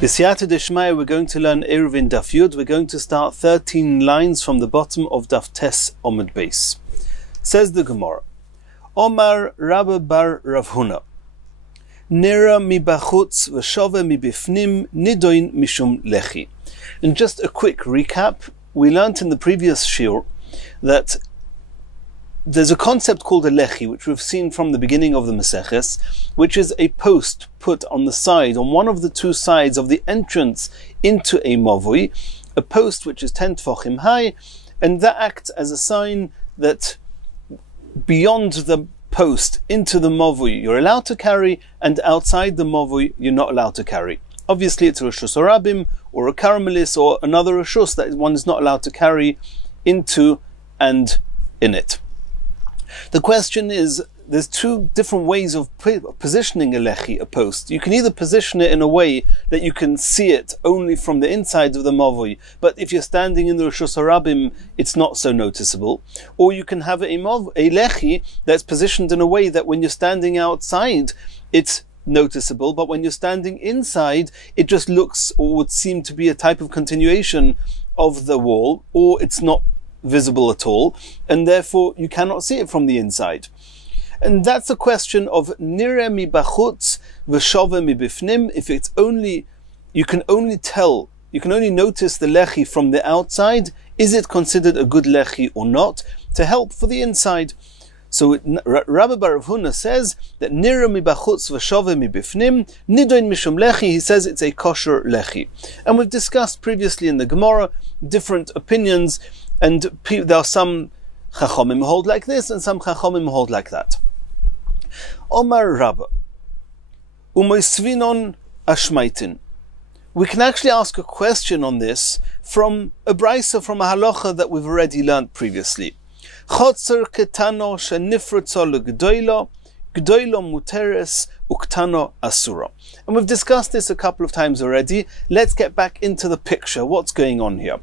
B'siyata deshmaya, we're going to learn Eirovin Daf Yud. We're going to start 13 lines from the bottom of Daf Tes Omid Beis. Says the Gemara, Omar Rabba bar Ravina, Nera mi bachutz v'shove mi bifnim nidoin mishum lechi. And just a quick recap, we learnt in the previous shiur that there's a concept called a lechi, which we've seen from the beginning of the Mesechus, which is a post put on the side, on one of the two sides of the entrance into a mavui, a post which is 10 tefachim high, and that acts as a sign that beyond the post into the mavui you're allowed to carry, and outside the mavui you're not allowed to carry. Obviously it's a reshus harabim or a caramelis or another reshus that one is not allowed to carry into and in it. The question is, there's two different ways of positioning a lechi, a post. You can either position it in a way that you can see it only from the inside of the mavui, but if you're standing in the reshus harabim, it's not so noticeable. Or you can have a lechi that's positioned in a way that when you're standing outside, it's noticeable, but when you're standing inside, it just looks or would seem to be a type of continuation of the wall, or it's not visible at all, and therefore you cannot see it from the inside. And that's the question of nireh mi bachutz v'shove mi bifnim. If it's only, you can only notice the lechi from the outside, is it considered a good lechi or not, to help for the inside? So Rabbi bar Ravina says that nireh mi bachutz v'shove mi bifnim nidoin mishum lechi. He says it's a kosher lechi, and we've discussed previously in the Gemara different opinions, and there are some chachomim who hold like this and some chachomim who hold like that. Omar Rabba umoisvinon ashmaitin. We can actually ask a question on this from a brisa, from a halacha that we've already learned previously. Chotzer ketano shenifrutzo legdoilo, gdoilo muteres uktano asura. And we've discussed this a couple of times already. Let's get back into the picture. What's going on here?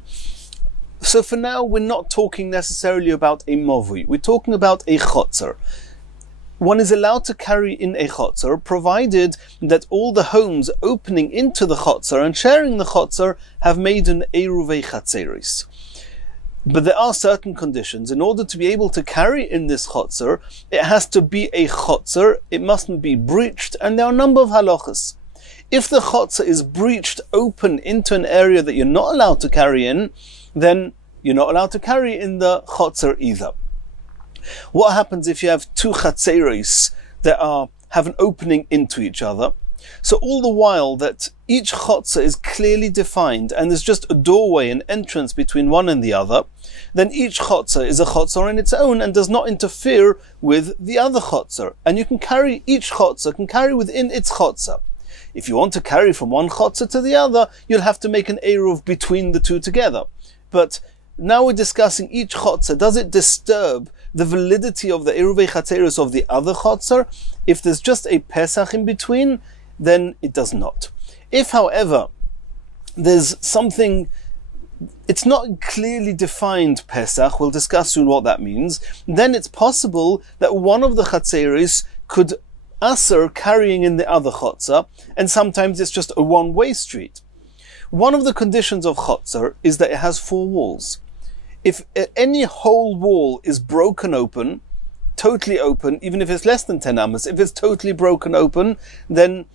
So for now, we're not talking necessarily about a mavui. We're talking about a chotzer. One is allowed to carry in a chotzer, provided that all the homes opening into the chotzer and sharing the chotzer have made an Eirovei chatzeris. But there are certain conditions. In order to be able to carry in this chotzer, it has to be a chotzer, it mustn't be breached, and there are a number of halachas. If the chotzer is breached open into an area that you're not allowed to carry in, then you're not allowed to carry in the chotzer either. What happens if you have two chatzeros that have an opening into each other? So all the while that each chotzer is clearly defined and there's just a doorway, an entrance between one and the other, then each chotzer is a chotzer on its own and does not interfere with the other chotzer. And you can carry, each chotzer can carry within its chotzer. If you want to carry from one chotzer to the other, you'll have to make an eruv between the two together. But now we're discussing each chotzer. Does it disturb the validity of the Eirovei chatzeros of the other chotzer? If there's just a Pesach in between, then it does not. If, however, there's something, it's not clearly defined Pesach, we'll discuss soon what that means, then it's possible that one of the chatzeros could asser carrying in the other chotzer, and sometimes it's just a one-way street. One of the conditions of chotzer is that it has four walls. If any whole wall is broken open, totally open, even if it's less than 10 amas, if it's totally broken open, then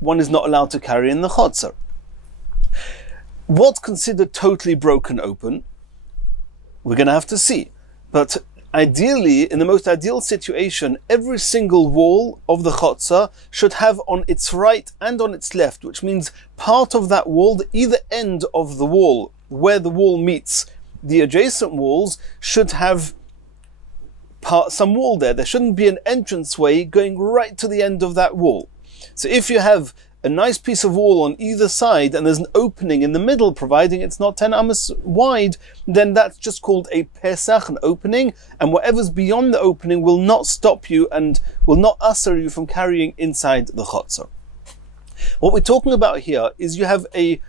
one is not allowed to carry in the chotzer. What's considered totally broken open? We're going to have to see. But ideally, in the most ideal situation, every single wall of the chotzer should have on its right and on its left, which means part of that wall, the either end of the wall, where the wall meets the adjacent walls, should have some wall there. There shouldn't be an entranceway going right to the end of that wall. So if you have a nice piece of wall on either side and there's an opening in the middle, providing it's not 10 amas wide, then that's just called a Pesach, an opening, and whatever's beyond the opening will not stop you and will not usher you from carrying inside the chotzer. What we're talking about here is you have a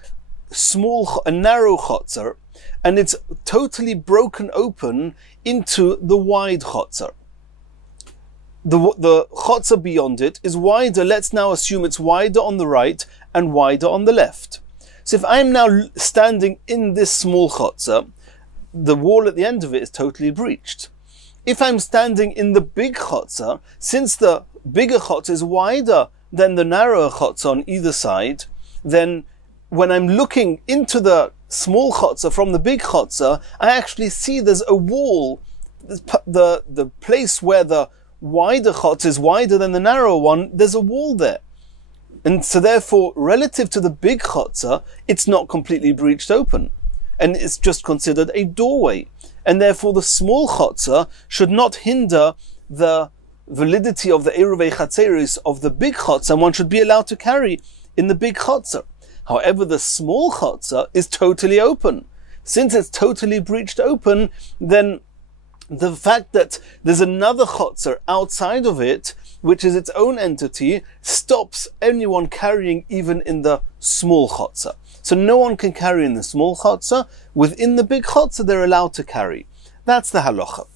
narrow chotzer, and it's totally broken open into the wide chotzer. the chotzer beyond it is wider. Let's now assume it's wider on the right and wider on the left. So if I'm now standing in this small chotzer, the wall at the end of it is totally breached. If I'm standing in the big chotzer, since the bigger chotzer is wider than the narrower chotzer on either side, then when I'm looking into the small chotzer from the big chotzer, I actually see there's a wall. The place where the wider chotzer is wider than the narrower one, there's a wall there. And so therefore, relative to the big chotzer, it's not completely breached open. And it's just considered a doorway. And therefore the small chotzer should not hinder the validity of the Eruv Chatzeris of the big chotzer, and one should be allowed to carry in the big chotzer. However, the small chotzer is totally open. Since it's totally breached open, then the fact that there's another chotzer outside of it, which is its own entity, stops anyone carrying even in the small chotzer. So no one can carry in the small chotzer. Within the big chotzer, they're allowed to carry. That's the halacha.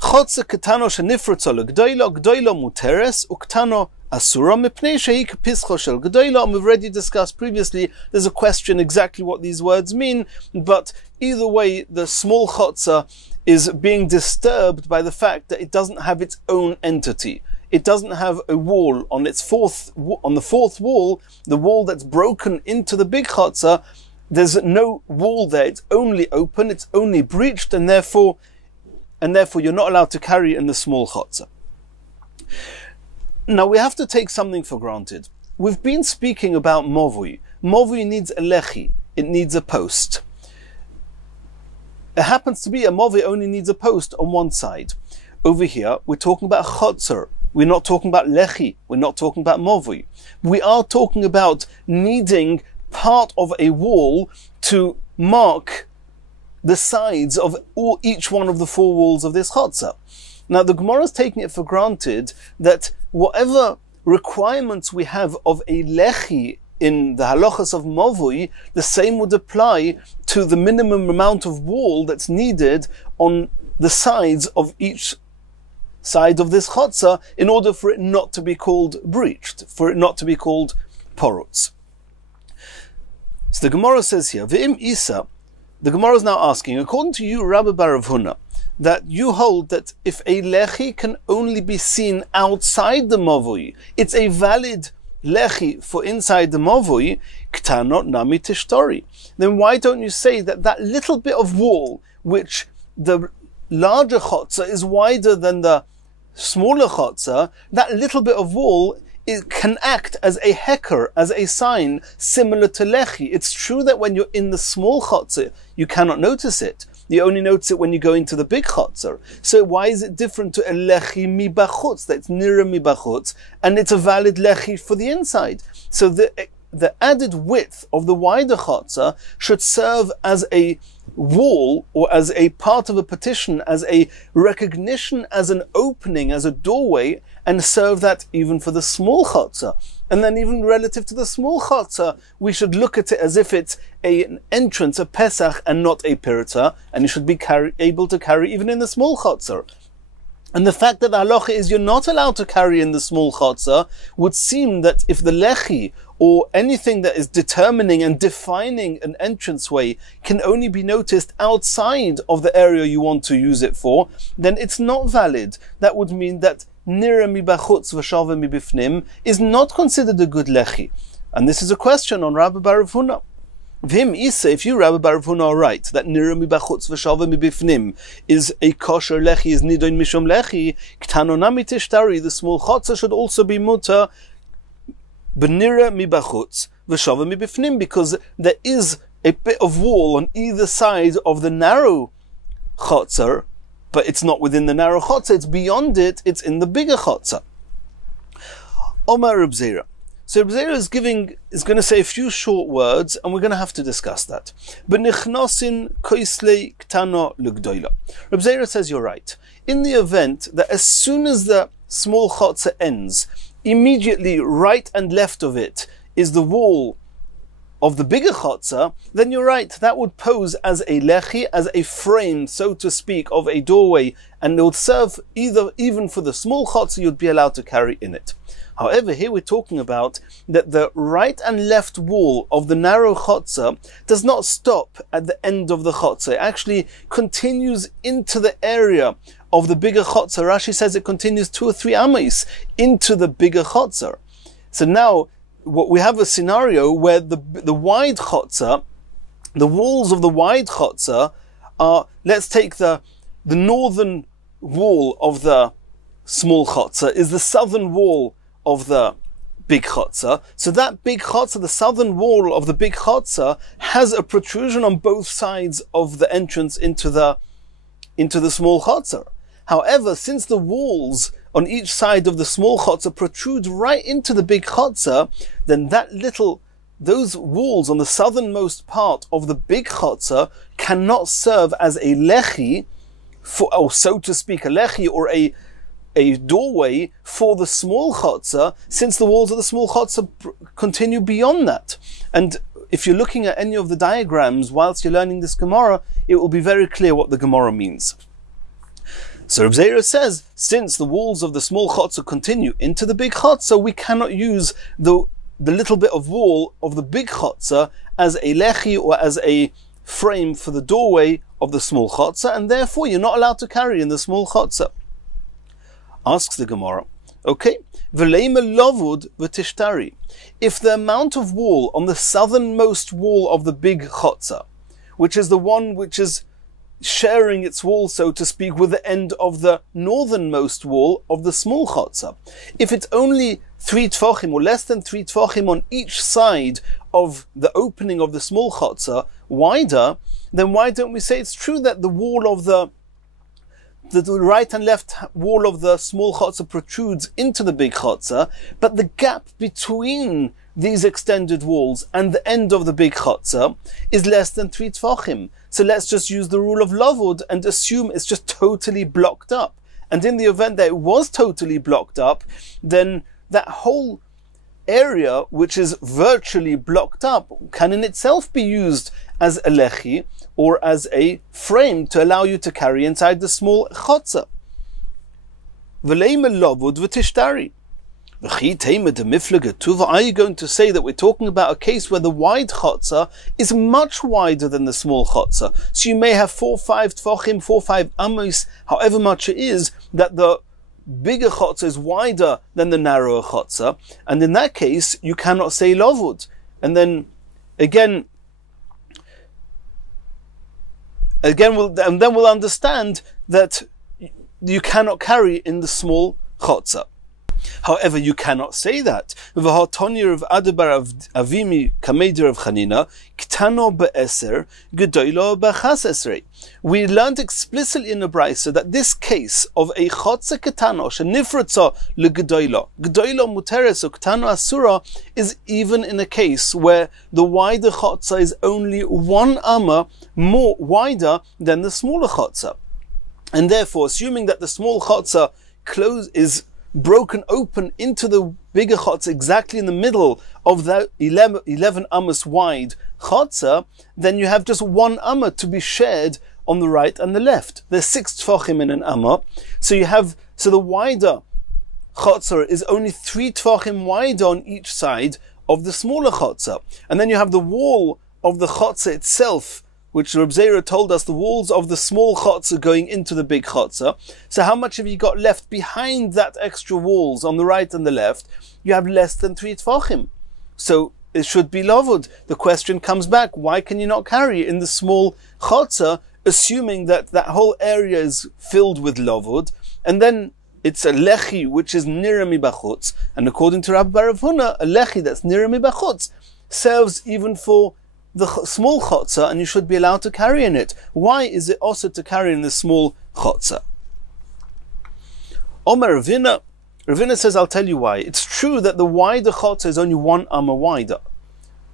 Chotzer ketano shenifrutzo legdoilo, gdoilo muteres, uktano asura mipnei shehi kepischo shel gdoilo. And we've already discussed previously, there's a question exactly what these words mean, but either way, the small chotzer is being disturbed by the fact that it doesn't have its own entity. It doesn't have a wall on its on the fourth wall, the wall that's broken into the big chotzer. There's no wall there. It's only open. It's only breached, and therefore you're not allowed to carry in the small chotzer. Now we have to take something for granted. We've been speaking about movui. Movui needs a lechi. It needs a post. It happens to be a movui only needs a post on one side. Over here, we're talking about chotzer. We're not talking about lechi. We're not talking about movui. We are talking about needing part of a wall to mark the sides of each one of the four walls of this chotzer. Now the Gemara is taking it for granted that whatever requirements we have of a lechi in the halachas of movui, the same would apply to the minimum amount of wall that's needed on the sides of each side of this chotzer in order for it not to be called breached, for it not to be called porutz. So the Gemara says here, V'im Isa, the Gemara is now asking, according to you, Rabbi Bar Ravina, that you hold that if a lechi can only be seen outside the movui, it's a valid lechi for inside the movui, k'tanot nami tishtori. Then why don't you say that that little bit of wall, which the larger chotzer is wider than the smaller chotzer, that little bit of wall, it can act as a heker, as a sign similar to lechi. It's true that when you're in the small chotzer, you cannot notice it. You only notice it when you go into the big chotzer. So why is it different to a lechi mi bachutz, that's nira mi bachutz, and it's a valid lechi for the inside? So the added width of the wider chotzer should serve as a wall or as a part of a partition, as a recognition, as an opening, as a doorway, and serve that even for the small chotzer. And then even relative to the small chotzer, we should look at it as if it's an entrance, a pesach, and not a pirta, and you should be able to carry even in the small chotzer. And the fact that the halacha is you're not allowed to carry in the small chotzer would seem that if the lechi or anything that is determining and defining an entranceway can only be noticed outside of the area you want to use it for, then it's not valid. That would mean that nira mi bachutz v'shava mi bifnim is not considered a good lechi. And this is a question on Rabbi Bar Ravina. V'im isa, if you, Rabbi Bar Ravina, are right that nira mi bachutz v'shava mi bifnim is a kosher lechi, is nidoin mishum lechi, ktano nami tishtari, the small chotzer should also be mutar b'nira mi bachutz v'shava mi bifnim, because there is a bit of wall on either side of the narrow chotzer, but it's not within the narrow chotzer, it's beyond it, it's in the bigger chotzer. Omar Reb Zera. So Reb Zera is going to say a few short words, and we're going to have to discuss that. B'nichnosin koislei ktano l'gdoila. Reb Zera says you're right. In the event that as soon as the small chotzer ends, immediately right and left of it is the wall of the bigger chotzer, then you're right, that would pose as a lechi, as a frame, so to speak, of a doorway, and it would serve even for the small chotzer you'd be allowed to carry in it. However, here we're talking about that the right and left wall of the narrow chotzer does not stop at the end of the chotzer. It actually continues into the area of the bigger chotzer. Rashi says it continues 2 or 3 amas into the bigger chotzer. So now, we have a scenario where the wide chotzer, the walls of the wide chotzer are, let's take the northern wall of the small chotzer is the southern wall of the big chotzer. So that big chotzer, the southern wall of the big chotzer, has a protrusion on both sides of the entrance into the small chotzer. However, since the walls on each side of the small chotzer protrude right into the big chotzer, then those walls on the southernmost part of the big chotzer cannot serve as a lechi, or so to speak, a lechi or a doorway for the small chotzer, since the walls of the small chotzer continue beyond that. And if you're looking at any of the diagrams whilst you're learning this Gemara, it will be very clear what the Gemara means. So Reb Zera says, since the walls of the small chotzer continue into the big chotzer, we cannot use the little bit of wall of the big chotzer as a lechi or as a frame for the doorway of the small chotzer, and therefore you're not allowed to carry in the small chotzer. Asks the Gemara, okay, v'leima lovud v'tishtari. If the amount of wall on the southernmost wall of the big chotzer, which is the one which is sharing its wall, so to speak, with the end of the northernmost wall of the small chotzer, if it's only 3 tfachim or less than 3 tfachim on each side of the opening of the small chotzer wider, then why don't we say it's true that the wall of the right and left wall of the small chotzer protrudes into the big chotzer, but the gap between these extended walls and the end of the big chotzer is less than 3 tfachim. So let's just use the rule of lavud and assume it's just totally blocked up. And in the event that it was totally blocked up, then that whole area which is virtually blocked up can in itself be used as a lechi or as a frame to allow you to carry inside the small chotzer. V'leima lavud v'tishtari. Are you going to say that we're talking about a case where the wide chotzer is much wider than the small chotzer? So you may have 4, 5 tfachim, 4, 5 amos, however much it is, that the bigger chotzer is wider than the narrower chotzer, and in that case you cannot say lavud. And then again we'll understand that you cannot carry in the small chotzer. However, you cannot say that. We learned explicitly in the Brisa that this case of a chotzer ketano shenifratza legedoilo, gedoilo muteres or ketano asura, is even in a case where the wider chotzer is only 1 amma more wider than the smaller chotzer, and therefore, assuming that the small chotzer is broken open into the bigger chotzer exactly in the middle of that 11 amos wide chotzer, then you have just 1 amma to be shared on the right and the left. There's 6 tfachim in an amma, so the wider chotzer is only 3 tfachim wider on each side of the smaller chotzer, and then you have the wall of the chotzer itself, which Reb Zera told us, the walls of the small chotzer going into the big chotzer. So how much have you got left behind that extra walls on the right and the left? You have less than 3 tfachim. So it should be lavud. The question comes back, why can you not carry in the small chotzer, assuming that that whole area is filled with lavud, and then it's a lechi which is nira mibachutz, and according to Rabbi Bar Huna, a lechi that's nira mibachutz serves even for the small chotzer, and you should be allowed to carry in it. Why is it also to carry in the small chotzer? Omer Ravina. Ravina says, I'll tell you why. It's true that the wider chotzer is only 1 amma wider,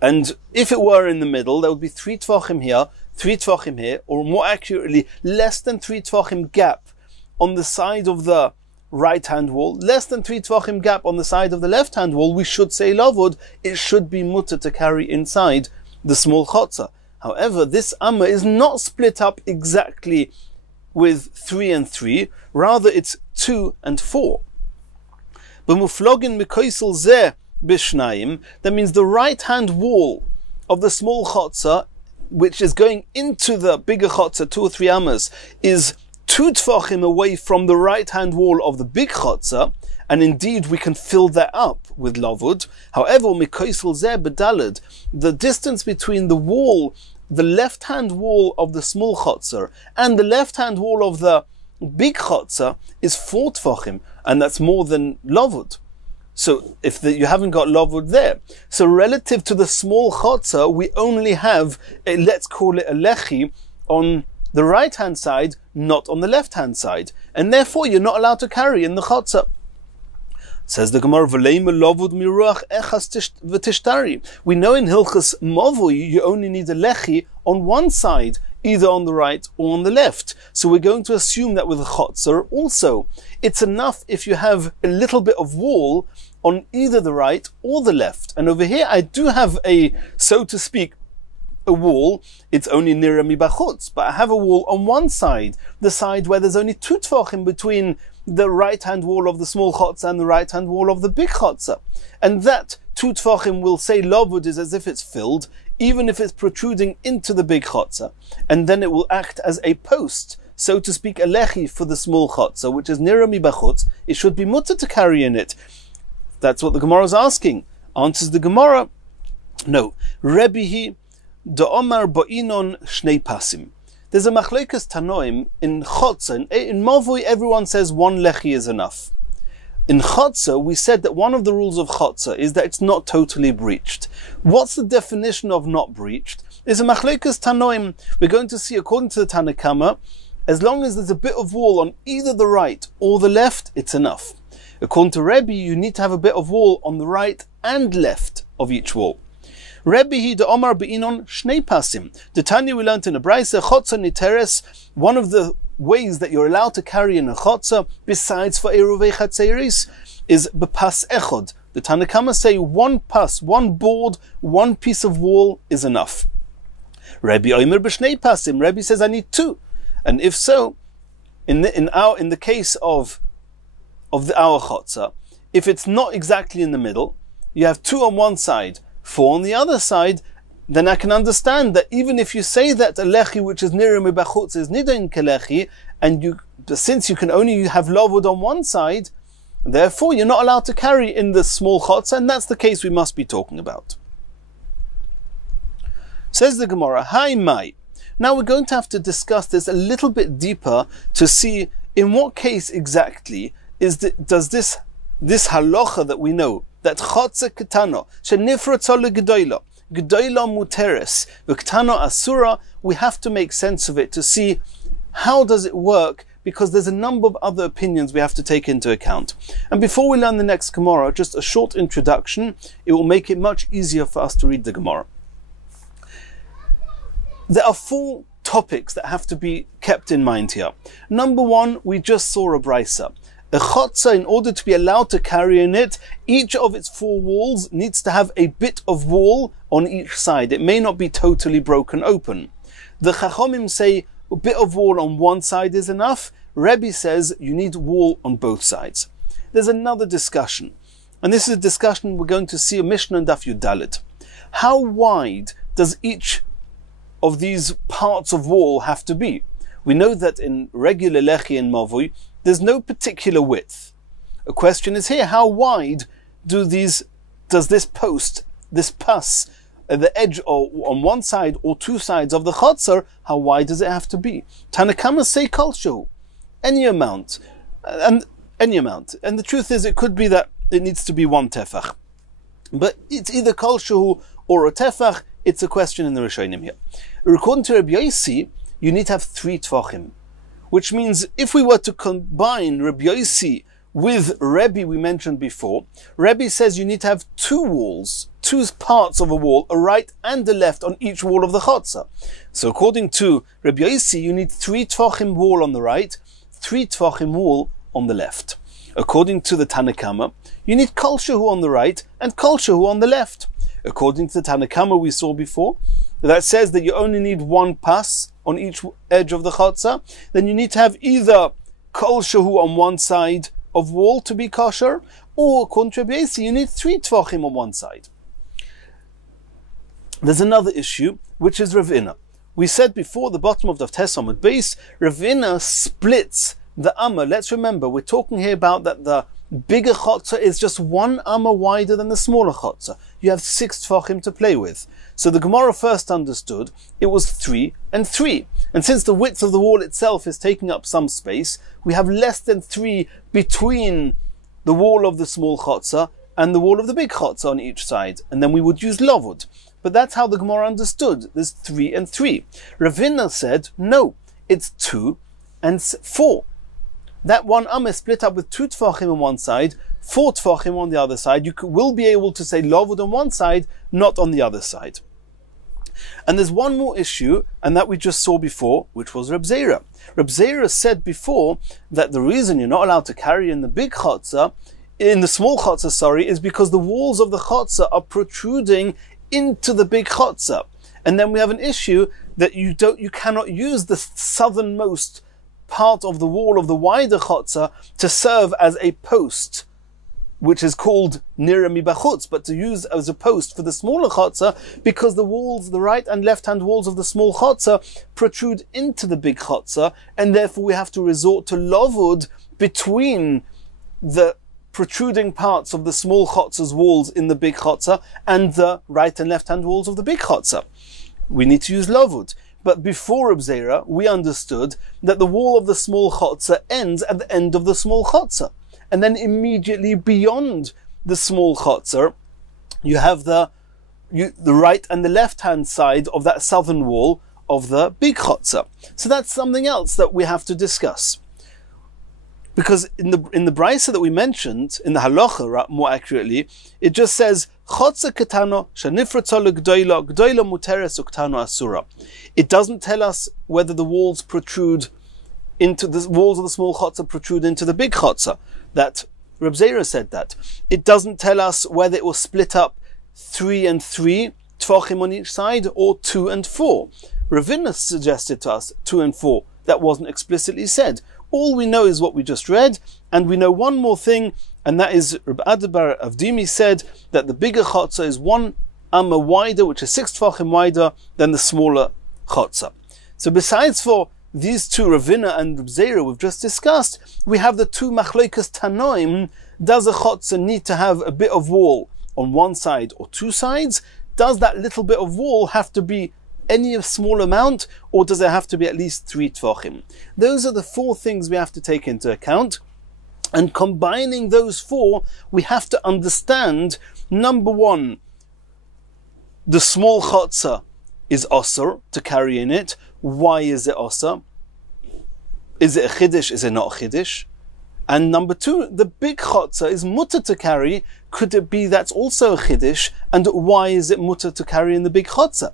and if it were in the middle, there would be 3 tfachim here, 3 tfachim here, or more accurately, less than 3 tfachim gap on the side of the right-hand wall, less than 3 tvachim gap on the side of the left-hand wall, we should say lavud, it should be mutter to carry inside the small chotzer. However, this amma is not split up exactly with 3 and 3, rather it's 2 and 4. B'muflogin mikoisel zeh bishnayim, that means the right-hand wall of the small chotzer, which is going into the bigger chotzer, 2 or 3 ammas, is 2 tvachim away from the right-hand wall of the big chotzer, and indeed we can fill that up with lavud. However, mikoisel zeh bedalad, the distance between the wall, the left-hand wall of the small chotzer and the left-hand wall of the big chotzer is 4 tvachim, and that's more than lavud. So if you haven't got lavud there, so relative to the small chotzer, we only have let's call it a lechi on the right-hand side, not on the left-hand side, and therefore you're not allowed to carry in the chotzer. Says the Gemara, we know in Hilchas Mavui you only need a lechi on one side, either on the right or on the left. So we're going to assume that with a chotzer also. It's enough if you have a little bit of wall on either the right or the left. And over here I do have a, so to speak, a wall. It's only nira mi bachutz, but I have a wall on one side, the side where there's only 2 tvachim between the right-hand wall of the small chotzer and the right-hand wall of the big chotzer. And that 2 tvachim will say lavud is as if it's filled, even if it's protruding into the big chotzer. And then it will act as a post, so to speak, a lechi for the small chotzer, which is nira mi bachutz. It should be mutter to carry in it. That's what the Gemara is asking. Answers the Gemara, no. Rebihi da'omar ba'inon shnei pasim. There's a machlokes tanoim in chotzer. In Mavui, everyone says 1 lechi is enough. In chotzer, we said that one of the rules of chotzer is that it's not totally breached. What's the definition of not breached? There's a machlokes tanoim. We're going to see, according to the Tanakama, as long as there's a bit of wall on either the right or the left, it's enough. According to Rebbe, you need to have a bit of wall on the right and left of each wall. Rebbe hi de Omar be'inon shnei pasim. The Tanya we learned in a brayse, chotzer niteres, one of the ways that you're allowed to carry in a chotzer, besides for Eirovei Chatzeris, is bepas echod. The Tanakama say 1 pas, 1 board, 1 piece of wall is enough. Rebbe oimer b'shnei pasim. Rebbe says I need 2. And if so, in the case of our chotzer, if it's not exactly in the middle, you have 2 on one side, 4 on the other side, then I can understand that even if you say that a lechi which is nira mi bachutz is nidin kelechi, and since you can only have lavud on one side, therefore you're not allowed to carry in the small chotzer, and that's the case we must be talking about. Says the Gemara, Hai mai. Now we're going to have to discuss this a little bit deeper to see in what case exactly does this halacha that we know, that chotzer ketano, shenifratzo legedoilo, gedoilo muteres, v'ktano asura, we have to make sense of it to see how does it work, because there's a number of other opinions we have to take into account. And before we learn the next Gemara, just a short introduction. It will make it much easier for us to read the Gemara. There are 4 topics that have to be kept in mind here. Number 1, we just saw a brisa. A chotzer, in order to be allowed to carry in it, each of its 4 walls needs to have a bit of wall on each side. It may not be totally broken open. The Chachomim say a bit of wall on one side is enough. Rebbe says you need wall on both sides. There's another discussion, and this is a discussion we're going to see a Mishnah and Daf Yud Dalet. How wide does each of these parts of wall have to be? We know that in regular lechi and mavui, there's no particular width. A question is here, how wide does this post, this pas, the edge on one side or 2 sides of the chotzer, how wide does it have to be? Tanakama say kolshu, any amount. And the truth is, it could be that it needs to be 1 tefach. But it's either kolshu or a tefach. It's a question in the Rishonim here. According to Rabbi Yossi, you need to have 3 tvachim. Which means if we were to combine Rabbi Yossi with Rebbe we mentioned before, Rebbe says you need to have 2 walls, 2 parts of a wall, a right and a left on each wall of the chotzer. So according to Rabbi Yossi, you need 3 tvachim wall on the right, 3 tvachim wall on the left. According to the Tanna Kama, you need kol shehu on the right and kol shehu on the left. According to the Tanna Kama we saw before, that says that you only need one pass on each edge of the chotzer, then you need to have either kol shehu on one side of wall to be kosher, or according to Rabbi Yossi, you need 3 tvachim on one side. There's another issue, which is Ravina. We said before, the bottom of the Tesomad base, Ravina splits the amma. Let's remember, we're talking here about that the bigger chotzer is just 1 amma wider than the smaller chotzer. You have 6 tvachim to play with. So the Gemara first understood it was 3 and 3. And since the width of the wall itself is taking up some space, we have less than 3 between the wall of the small chotzer and the wall of the big chotzer on each side. And then we would use lovud. But that's how the Gemara understood. There's 3 and 3. Ravina said, no, it's 2 and 4. That 1 amma is split up with 2 tvachim on one side, 4 tvachim on the other side. You will be able to say lovud on one side, not on the other side. And there's one more issue, and that we just saw before, which was Reb Zera. Reb Zera said before that the reason you're not allowed to carry in the big chotzer, in the small chotzer, is because the walls of the chotzer are protruding into the big chotzer. And then we have an issue that you cannot use the southernmost part of the wall of the wider chotzer to serve as a post, which is called nira mibachutz, but to use as a post for the smaller chotzer, because the walls, the right and left hand walls of the small chotzer protrude into the big chotzer, and therefore we have to resort to lovud between the protruding parts of the small chotzer's walls in the big chotzer and the right and left hand walls of the big chotzer. We need to use lovud. But before Reb Zera, we understood that the wall of the small chotzer ends at the end of the small chotzer. And then immediately beyond the small chotzer, you have the right and the left hand side of that southern wall of the big chotzer. So that's something else that we have to discuss. Because in the brisa that we mentioned, in the halacha more accurately, it just says, Chotzer ketano shanifratzo legdoila, gdoila muteres uktano asura. It doesn't tell us whether the walls protrude into the walls of the small chotzer protrude into the big chotzer. That Reb Zera said that. It doesn't tell us whether it was split up 3 and 3 tvachim on each side or 2 and 4. Ravina suggested to us 2 and 4. That wasn't explicitly said. All we know is what we just read, and we know one more thing, and that is Reb Adabar Avdimi said that the bigger chotzer is 1 amma wider, which is 6 tvachim wider than the smaller chotzer. So besides for these two, Ravina and Reb Zera, we've just discussed, we have the 2 machlokas tanoim. Does a chotzer need to have a bit of wall on one side or 2 sides? Does that little bit of wall have to be any small amount, or does it have to be at least 3 tvachim? Those are the 4 things we have to take into account. And combining those 4, we have to understand, number 1, the small chotzer is osur to carry in it. Why is it osur? Is it a chiddush? Is it not a chiddush? And number 2, the big chotzer is mutter to carry. Could it be that's also a chiddush? And why is it mutter to carry in the big chotzer?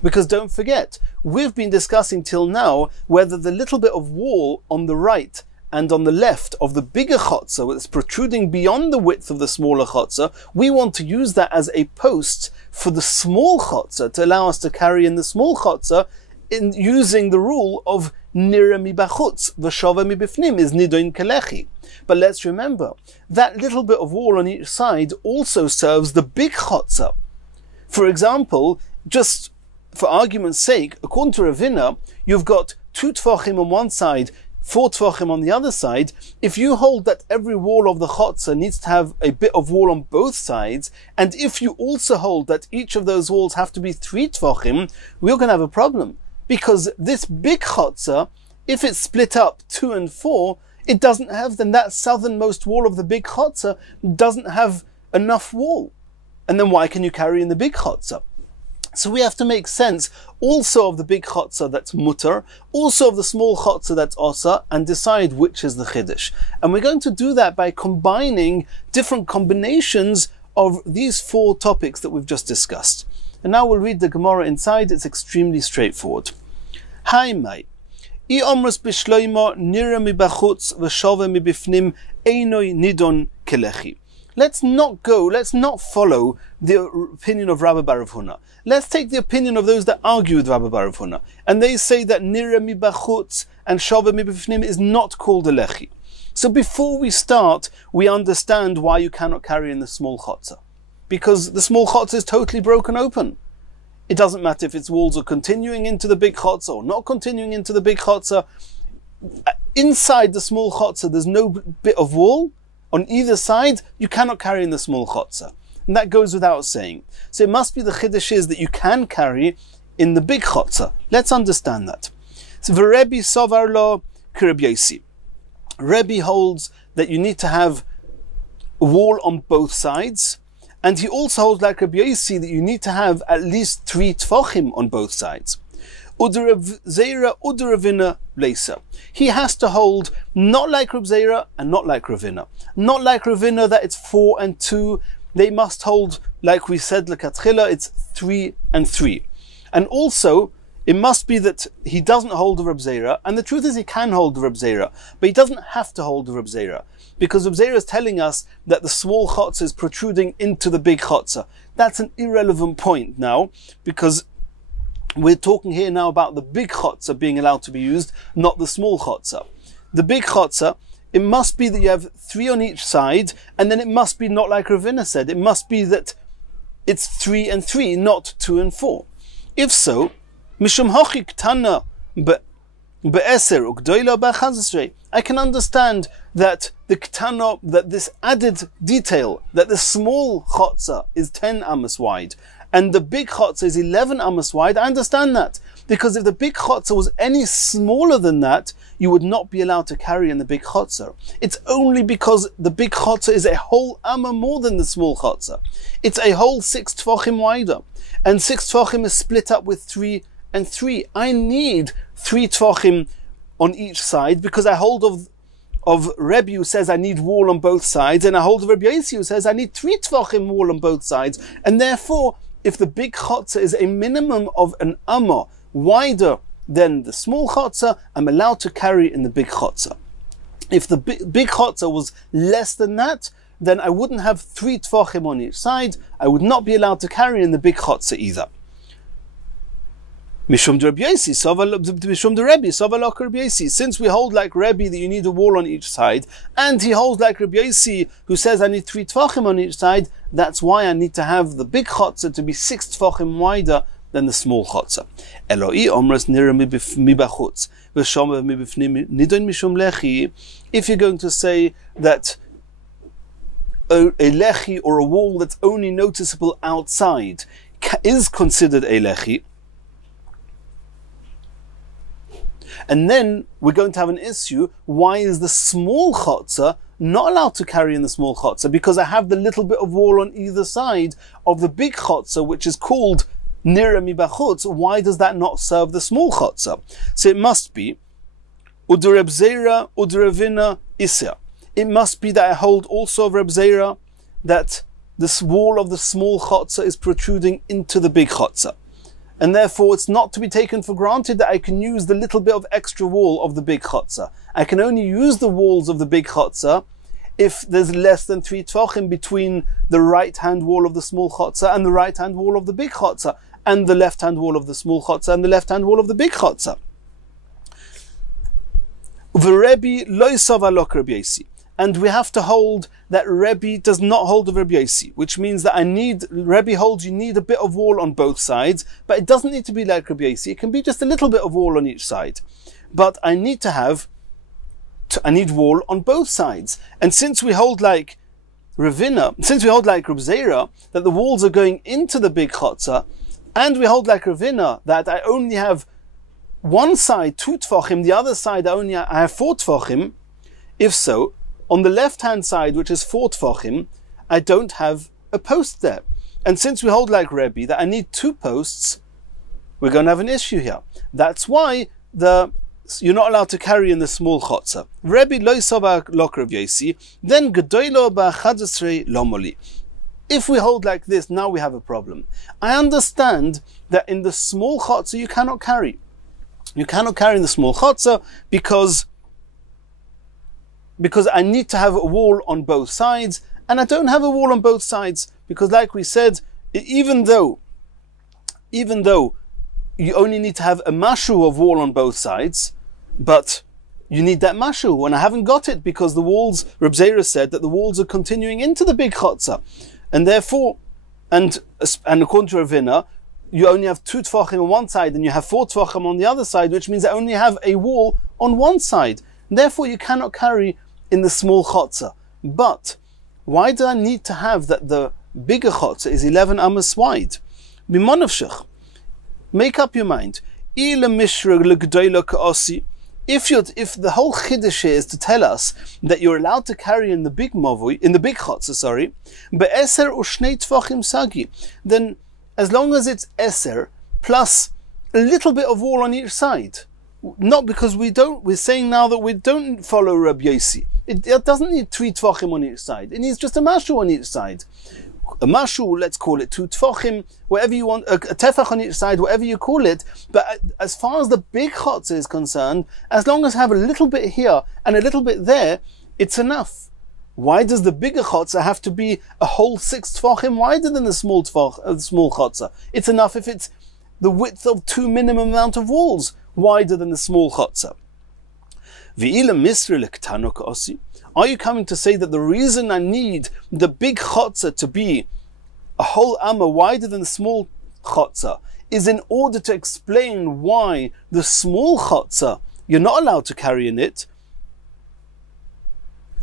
Because don't forget, we've been discussing till now whether the little bit of wall on the right and on the left of the bigger chotzer that's protruding beyond the width of the smaller chotzer, we want to use that as a post for the small chotzer to allow us to carry in the small chotzer in using the rule of nira mibachutz, v'shova mibifnim is nidoin kelechi. But let's remember, that little bit of wall on each side also serves the big chotzer. For example, just for argument's sake, according to Ravina, you've got 2 tvachim on one side, 4 tvachim on the other side. If you hold that every wall of the chotzer needs to have a bit of wall on both sides, and if you also hold that each of those walls have to be 3 tvachim, we're going to have a problem. Because this big chotzer, if it's split up 2 and 4, it doesn't have, then that southernmost wall of the big chotzer doesn't have enough wall. And then why can you carry in the big chotzer? So we have to make sense also of the big chotzer that's mutter, also of the small chotzer that's osa, and decide which is the chiddush. And we're going to do that by combining different combinations of these 4 topics that we've just discussed. And now we'll read the Gemara inside. It's extremely straightforward. Hi, mate. I omrus bishloimo nira mibachutz v'shove mibifnim Einoi nidon kelechi. Let's not follow the opinion of Rabbi Bar Rav Huna. Let's take the opinion of those that argue with Rabbi Bar Rav Huna. And they say that nira mibachutz and shava mibifnim is not called a lechi. So before we start, we understand why you cannot carry in the small chotzer. Because the small chotzer is totally broken open. It doesn't matter if its walls are continuing into the big chotzer or not continuing into the big chotzer. Inside the small chotzer, there's no bit of wall. On either side, you cannot carry in the small chotzer. And that goes without saying. So it must be the chiddush is that you can carry in the big chotzer. Let's understand that. So Rebbe sovar lo k'Reb Yosi. Rebbe holds that you need to have a wall on both sides. And he also holds like Rabbi Yosi that you need to have at least 3 tfachim on both sides. Ravina leisa. He has to hold not like Reb Zera and not like Ravina. Not like Ravina that it's 4 and 2. They must hold, like we said, lekatchila, it's 3 and 3. And also, it must be that he doesn't hold the Reb Zera, and the truth is he can hold the Reb Zera, but he doesn't have to hold the Reb Zera, because Reb Zera is telling us that the small chotzer is protruding into the big chotzer. That's an irrelevant point now, because we're talking here now about the big chotzer being allowed to be used, not the small chotzer. The big chotzer, it must be that you have 3 on each side, and then it must be not like Ravina said, it must be that it's 3 and 3, not 2 and 4. If so, Mishum hochi ktana be'eser ugdoila ba'chazesrei. I can understand that the ktana, that this added detail, that the small chotzer is 10 amos wide, and the big chotzer is 11 amos wide. I understand that. Because if the big chotzer was any smaller than that, you would not be allowed to carry in the big chotzer. It's only because the big chotzer is a whole amma more than the small chotzer. It's a whole 6 tfachim wider. And 6 tfachim is split up with 3 and 3. I need 3 tfachim on each side because I hold of Rebbe who says I need wall on both sides, and I hold of Rebbe Yosi who says I need 3 tfachim wall on both sides. And therefore, if the big chotzer is a minimum of an amma wider than the small chotzer, I'm allowed to carry in the big chotzer. If the big chotzer was less than that, then I wouldn't have 3 tfachim on each side. I would not be allowed to carry in the big chotzer either. Mishum de Rebbe Yosi, Mishum de Rebbe, Sovalok Rebbe Yosi. Since we hold like Rebbe that you need a wall on each side, and he holds like Rebbe Yosi who says I need 3 tfachim on each side, that's why I need to have the big chotzer to be 6 tfachim wider than the small chotzer. Eloi omras nira mibachutz v'shoma mibifnim nidon mishum lechi. If you're going to say that a lechi or a wall that's only noticeable outside is considered a lechi, and then we're going to have an issue, why is the small chotzer not allowed to carry in the small chotzer? Because I have the little bit of wall on either side of the big chotzer, which is called nira mibachutz. Why does that not serve the small chotzer? So it must be uder Reb Zera, uder Ravina isya. It must be that I hold also of Reb Zera that this wall of the small chotzer is protruding into the big chotzer. And therefore it's not to be taken for granted that I can use the little bit of extra wall of the big chotzer. I can only use the walls of the big chotzer if there's less than 3 tfachim between the right-hand wall of the small chotzer and the right-hand wall of the big chotzer, and the left-hand wall of the small chotzer and the left-hand wall of the big chotzer. And we have to hold that Rebbe does not hold of Rebbe Yosi, which means that Rebbe holds you need a bit of wall on both sides, but it doesn't need to be like Rebbe Yosi. It can be just a little bit of wall on each side. But I need wall on both sides. And since we hold like Ravina, since we hold like Reb Zera, that the walls are going into the big chotzer, and we hold like Ravina, that I only have one side 2 tfachim, the other side I have 4 tfachim, if so, on the left-hand side, which is 4 tfachim, I don't have a post there. And since we hold like Rebbe that I need 2 posts, we're going to have an issue here. That's why you're not allowed to carry in the small chotzer. Rebbe lo yisava lok Reb Yosi, then gedoilo ba'chadesrei lomoli. If we hold like this, now we have a problem. I understand that in the small chotzer you cannot carry. You cannot carry in the small chotzer because because I need to have a wall on both sides, and I don't have a wall on both sides, because like we said, even though you only need to have a mashu of wall on both sides, but you need that mashu, and I haven't got it because the walls, Reb Zera said that the walls are continuing into the big chotzer, and therefore, and according to Ravina, you only have 2 tefachim on one side and you have 4 tefachim on the other side, which means I only have a wall on one side. Therefore, you cannot carry in the small chotzer. But why do I need to have that the bigger chotzer is 11 amos wide? Bimonavshach. Make up your mind. If the whole chiddush is to tell us that you're allowed to carry in the big mavui, in the big chotzer, be'eser u'shnei tefachim sagi, then as long as it's eser plus a little bit of wall on each side, not because we're saying now that we don't follow Rabbi Yossi. It doesn't need 3 tefachim on each side. It needs just a mashu on each side. A mashu, let's call it 2 tefachim, whatever you want, a tefach on each side, whatever you call it. But as far as the big chotzer is concerned, as long as I have a little bit here and a little bit there, it's enough. Why does the bigger chotzer have to be a whole 6 tefachim wider than the small chotzer? It's enough if it's the width of 2 minimum amount of walls wider than the small chotzer. Are you coming to say that the reason I need the big chotzer to be a whole amma wider than the small chotzer is in order to explain why the small chotzer you're not allowed to carry in it?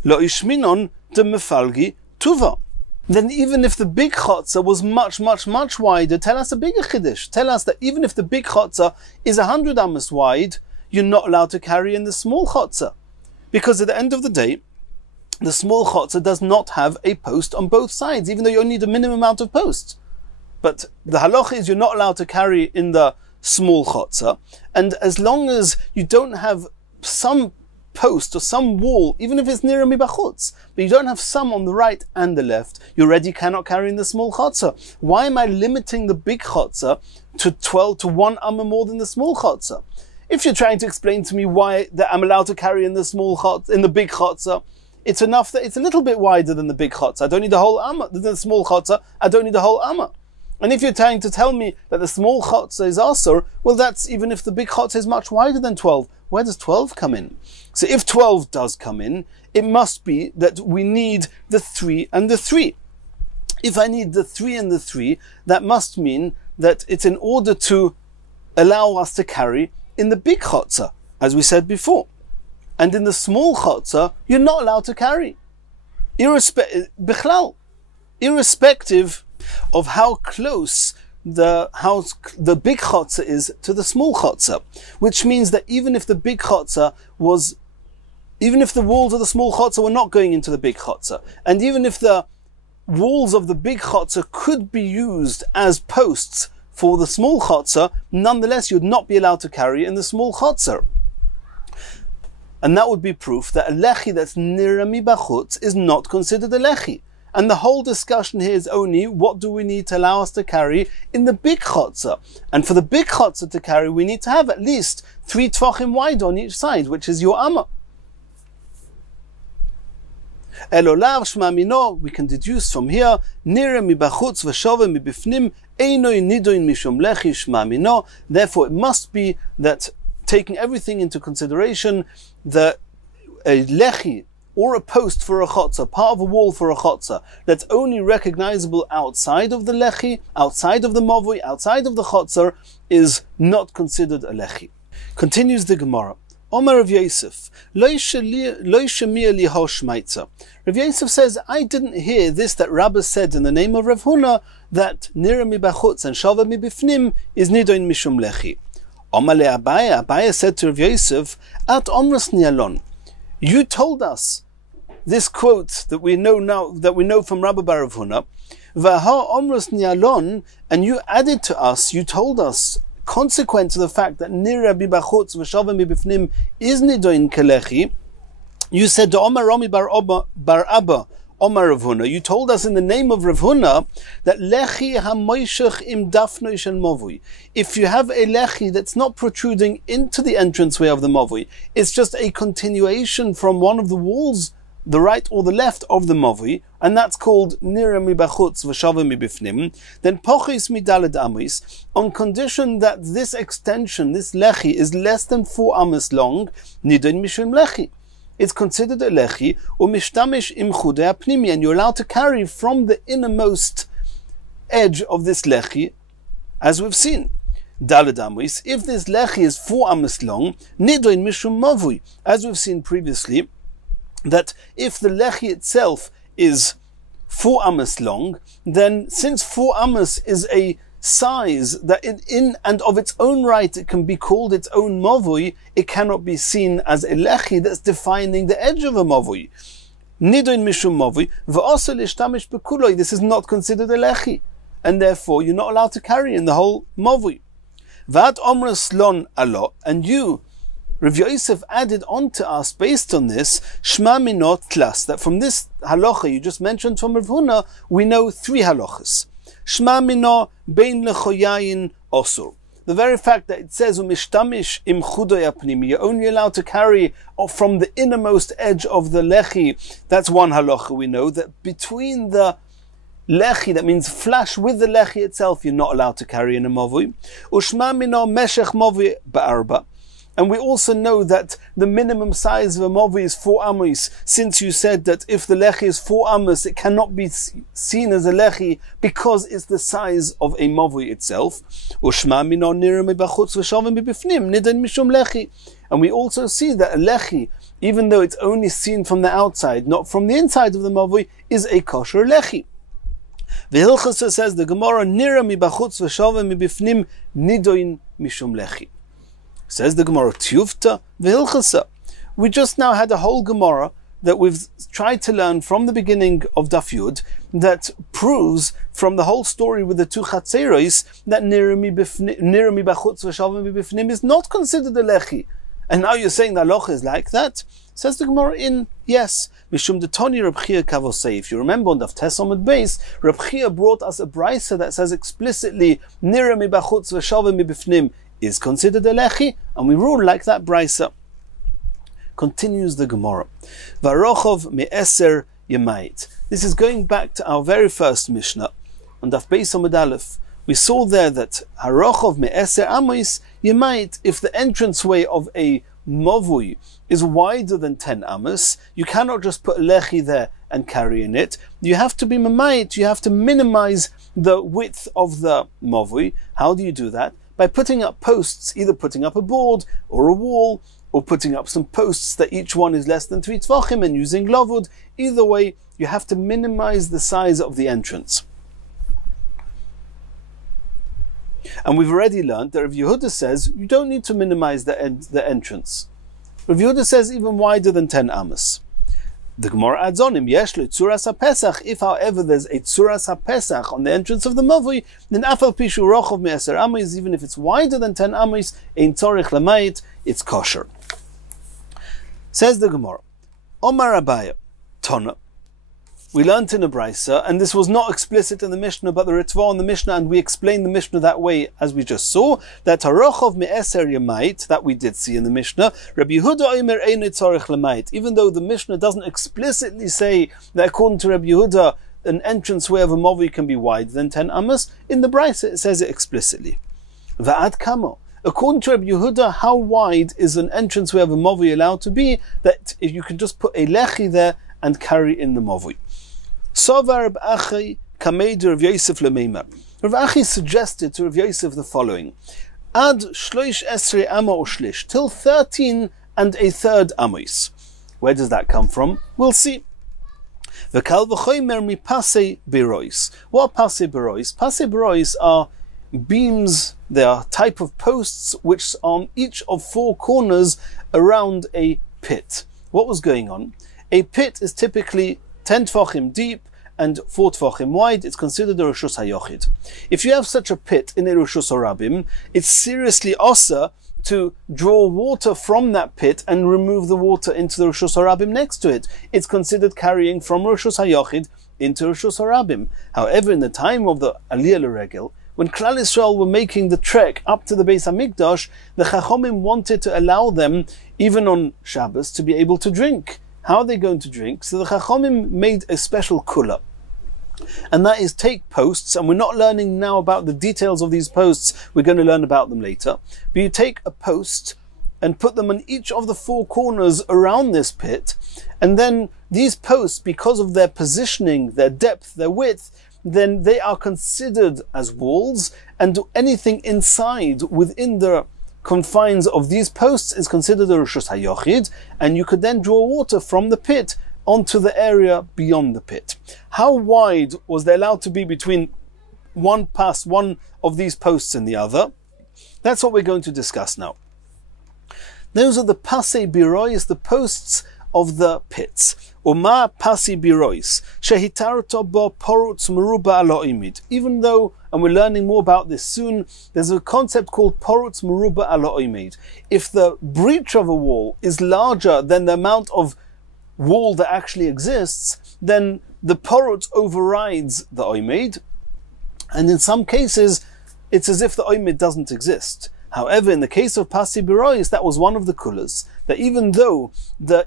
Lo ishminon de mefalgi tuva. Then even if the big chotzer was much wider, tell us a bigger chiddush. Tell us that even if the big chotzer is 100 amos wide, you're not allowed to carry in the small chotzer. Because at the end of the day, the small chotzer does not have a post on both sides, even though you only need a minimum amount of posts. But the halacha is you're not allowed to carry in the small chotzer, and as long as you don't have some post or some wall, even if it's near mibachutz, but you don't have some on the right and the left, you already cannot carry in the small chotzer. Why am I limiting the big chotzer to 1 amma more than the small chotzer? If you're trying to explain to me why that I'm allowed to carry in the big chotzer, it's enough that it's a little bit wider than the big chotzer. I don't need the whole amma. The small chotzer, I don't need the whole amma. And if you're trying to tell me that the small chotzer is asur, well, that's even if the big chotzer is much wider than 12. Where does 12 come in? So if 12 does come in, it must be that we need the 3 and the 3. If I need the 3 and the 3, that must mean that it's in order to allow us to carry in the big chotzer, as we said before. And in the small chotzer, you're not allowed to carry. Irrespective of how close the big chotzer is to the small chotzer, which means that even if the walls of the small chotzer were not going into the big chotzer, and even if the walls of the big chotzer could be used as posts for the small chotzer, nonetheless you'd not be allowed to carry in the small chotzer. And that would be proof that a lechi that's nira mibachutz is not considered a lechi. And the whole discussion here is only what do we need to allow us to carry in the big chotzer. And for the big chotzer to carry, we need to have at least 3 tefachim wide on each side, which is your amma. Elolav shma mino, we can deduce from here, nira mibachutz v'shove mibifnim, einoi nidoin mishum lechi shma mino. Therefore, it must be that, taking everything into consideration, that a lechi, or a post for a chotzer, part of a wall for a chotzer, that's only recognizable outside of the lechi, outside of the mavui, outside of the chotzer, is not considered a lechi. Continues the Gemara. Omer Rav Yosef, Lo yishmia li ho shmaitza. Rav Yosef says, I didn't hear this that Rabbah said in the name of Rav Huna, that nira mibachutz and shava mibifnim is nidoin mishum lechi. Omer le Abaye, Abaye said to Rav Yosef, At omras nialon, you told us this quote that we know now, that we know from Rabbi bar Rav Huna, Vaha omras nialon, and you added to us, you told us, consequent to the fact that nira bibachutz v'shava mibifnim is nidoin kelechi, you said to Omer Rami bar Abba, Omar Rav Huna, you told us in the name of Rav Huna that lechi hamoishech im dafnoi shel movui. If you have a lechi that's not protruding into the entranceway of the movui, it's just a continuation from one of the walls, the right or the left of the movui, and that's called nira mi bachutz v'shava mi bifnim, then pochis mi daled amis, on condition that this extension, this lechi, is less than 4 amas long, nidon mishum lechi. It's considered a lechi, umishtamish im chudei apnimi, and you're allowed to carry from the innermost edge of this lechi, as we've seen. Daled amis, if this lechi is 4 amas long, nidon mishum mavui, as we've seen previously, that if the lechi itself is 4 amas long, then since 4 amas is a size that in and of its own right it can be called its own mavui, it cannot be seen as a lechi that's defining the edge of a mavui. Nidon mishum mavui v'asa lishtamish bekuloi. This is not considered a lechi, and therefore you're not allowed to carry in the whole mavui. Vat omras lon alo, and you, Rav Yosef, added on to us based on this shma minot tlas, that from this halacha you just mentioned from Rav Huna we know 3 halachas. Shma mino bein lechoyayin osur. The very fact that it says umishtamish im chudei apnimi, you're only allowed to carry from the innermost edge of the lechi. That's one halacha we know, that between the lechi, that means flash with the lechi itself, you're not allowed to carry in a mavui. Ushma mino meshech mavui ba'arba. And we also know that the minimum size of a mavui is 4 amos, since you said that if the lechi is 4 amos, it cannot be seen as a lechi because it's the size of a mavui itself. And we also see that a lechi, even though it's only seen from the outside, not from the inside of the mavui, is a kosher lechi. V'hilchasa says the Gemara, nira mi bachutz v'shaveh mi bifnim nidoin mishum lechi. Says the Gemara, Tiyufta v'hilchasa. We just now had a whole Gemara that we've tried to learn from the beginning of Daf Yud that proves from the whole story with the 2 chatzeros that nira mi bachutz v'shaveh mi bifnim is not considered a lechi. And now you're saying the halacha is like that? Says the Gemara in, yes. Mishum detoni Reb Chia kavosei. If you remember on Daf Tes Amud Beis, Reb Chia brought us a brisa that says explicitly nira mi bachutz v'shaveh mi bifnim is considered a lechi, and we rule like that brisa. Continues the Gemara. Varochov me'eser yemait. This is going back to our very first Mishnah on Daf Beis Amud Aleph. We saw there that harochov me'eser amos yemait. If the entranceway of a mavui is wider than 10 amos, you cannot just put a lechi there and carry in it. You have to be memait. You have to minimize the width of the mavui. How do you do that? By putting up posts, either putting up a board or a wall, or putting up some posts that each one is less than 3 tvachim and using lavud. Either way, you have to minimize the size of the entrance. And we've already learned that Rav Yehuda says you don't need to minimize the entrance. Rav Yehuda says even wider than 10 amos. The Gemara adds on him, yesh le tzuras ha-pesach. If, however, there's a tzuras ha-pesach on the entrance of the mavui, then afal pishu rochov me'eser amos, even if it's wider than 10 amos, ein tzorich lamayit, it's kosher. Says the Gemara, Omar Abaya, Tona. We learnt in a brisa, and this was not explicit in the Mishnah, but the Ritva on the Mishnah, and we explained the Mishnah that way, as we just saw, that harochov me'eser yamait, that we did see in the Mishnah, Rabbi Yehuda omer eino tzorich lamayit. Even though the Mishnah doesn't explicitly say that according to Rabbi Yehuda, an entranceway of a mavui can be wider than 10 amos, in the brisa it says it explicitly. Va'ad kamo. According to Rabbi Yehuda, how wide is an entranceway of a mavui allowed to be, that if you can just put a lechi there and carry in the mavui? Sovar Rav Achi kameid Rav Yosef lemeimar. Rav Achi suggested to Rav Yosef the following: Ad shloish esrei amma or shlish, till 13 1/3 amos. Where does that come from? We'll see. V'kal v'chomer mi pasei berois. What are pasei berois? Pasei berois are beams. They are type of posts which are on each of 4 corners around a pit. What was going on? A pit is typically 10 tvachim deep and 4 tvachim wide. It's considered a reshus hayochid. If you have such a pit in a reshus harabim, it's seriously osa to draw water from that pit and remove the water into the Rishus HaRabim next to it. It's considered carrying from Rishus HaYochid into Rishus HaRabim. However, in the time of the Aliyah L'Regel, when Klal Yisrael were making the trek up to the Beis HaMikdash, the Chachomim wanted to allow them, even on Shabbos, to be able to drink. How are they going to drink? So the Chachomim made a special kula. And that is take posts, and we're not learning now about the details of these posts, we're going to learn about them later. But you take a post and put them on each of the four corners around this pit, and then these posts, because of their positioning, their depth, their width, then they are considered as walls, and anything inside within the confines of these posts is considered a Rishus HaYochid, and you could then draw water from the pit onto the area beyond the pit. How wide was they allowed to be between one of these posts and the other? That's what we're going to discuss now. Those are the pasei birois, the posts of the pits. Uma pasi birois shehitarto bo porutz meruba aloimid. Even though, and we're learning more about this soon, there's a concept called porutz meruba aloimid. If the breach of a wall is larger than the amount of wall that actually exists, then the porut overrides the oimid, and in some cases it's as if the oimid doesn't exist. However, in the case of pasi birois, that was one of the kulas, that even though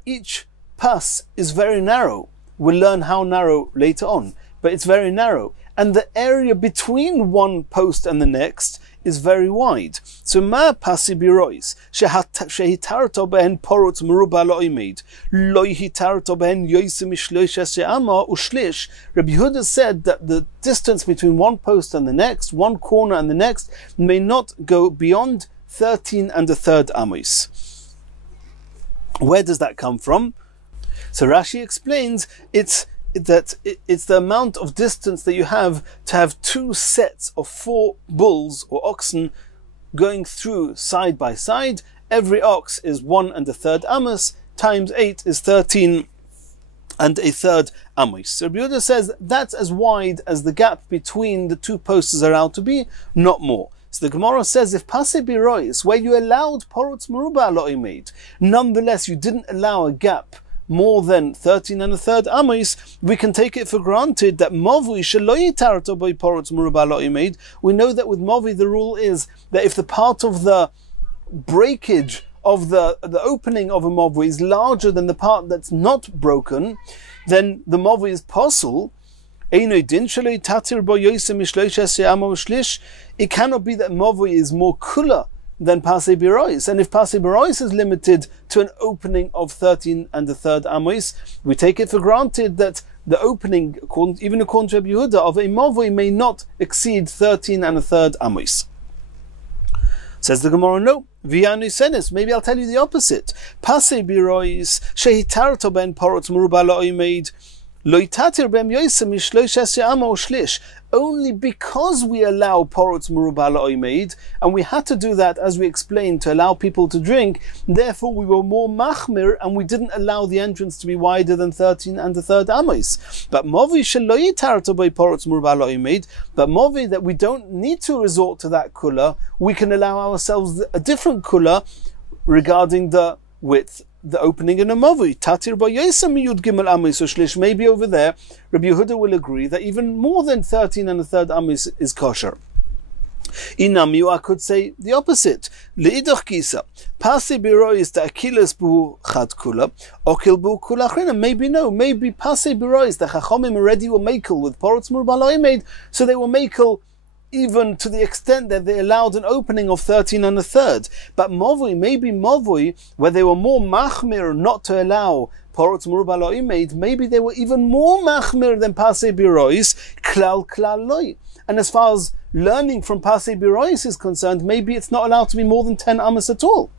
each pas is very narrow, we'll learn how narrow later on, but it's very narrow, and the area between one post and the next is very wide. So ma pasi birois shehitarto behen porut meruba loimid lo hitarto behen yoyse mishloishes she'ama ushlish. Rabbi Yehuda said that the distance between one post and the next, one corner and the next, may not go beyond 13 1/3 amos. Where does that come from? So Rashi explains it's the amount of distance that you have to have two sets of 4 bulls or oxen going through side by side. Every ox is 1 1/3 amos, times 8 is 13 1/3 amos. So Rabbi Yehuda says that's as wide as the gap between the two posts is allowed to be, not more. So the Gemara says if pasei birois, where you allowed porutz meruba loimid, nonetheless you didn't allow a gap more than 13 1/3 amos, we can take it for granted that movui shelo yitarto by porutz meruba loimid. We know that with movui the rule is that if the part of the breakage of the opening of a movui is larger than the part that's not broken, then the movui is possible. It cannot be that movui is more kula than pasei birois, and if pasei birois is limited to an opening of 13 1/3 amos, we take it for granted that the opening, even according to Rabbi Yehuda, of a movui may not exceed 13 1/3 amos. Says the Gemara, no. V'yanu senis. Maybe I'll tell you the opposite. Pasei birois shehitarto ben porutz meruba loimid lo yitatir bem yoyse mishloishes amo shlish. Only because we allow porutz meruba loimid, and we had to do that, as we explained, to allow people to drink, therefore we were more machmir, and we didn't allow the entrance to be wider than 13 1/3 amos. But movi shelo yitarto by porutz meruba loimid, but movi that we don't need to resort to that kula, we can allow ourselves a different kula regarding the width, the opening in a movie. Tatir ba yesam yud gimel amos ushlish. Maybe over there, Rabbi Yehuda will agree that even more than 13 1/3 amos is kosher. Inam, I could say the opposite. Leidach kisa pasei birois the akilas bu chad kula okil bu kula achrina. Maybe no. Maybe pasei birois the chachomim already were makel with porutz meruba loimid, so they were makel even to the extent that they allowed an opening of 13 1/3. But movui, maybe movui, where they were more machmir not to allow porutz meruba loimid, maybe they were even more machmir than pasei birois, klal loy. And as far as learning from pasei birois is concerned, maybe it's not allowed to be more than 10 amos at all.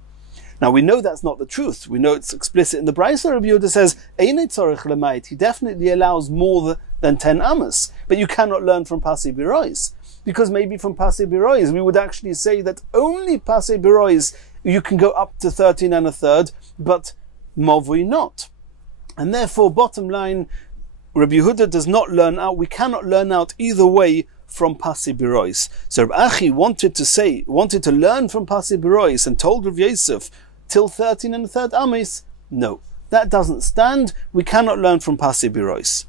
Now we know that's not the truth. We know it's explicit in the Brisa. Rabbi Yehuda says, Einei tzorich lemayit. He definitely allows more than 10 amos. But you cannot learn from pasei birois. Because maybe from pasei birois we would actually say that only pasei birois you can go up to 13 1/3, but movui not. And therefore, bottom line, Rabbi Yehuda does not learn out. We cannot learn out either way from Pasi Birois. So Rav Achi wanted to learn from Pasi Birois and told Rav Yosef till 13 and a third amis. No, that doesn't stand. We cannot learn from Pasi Birois.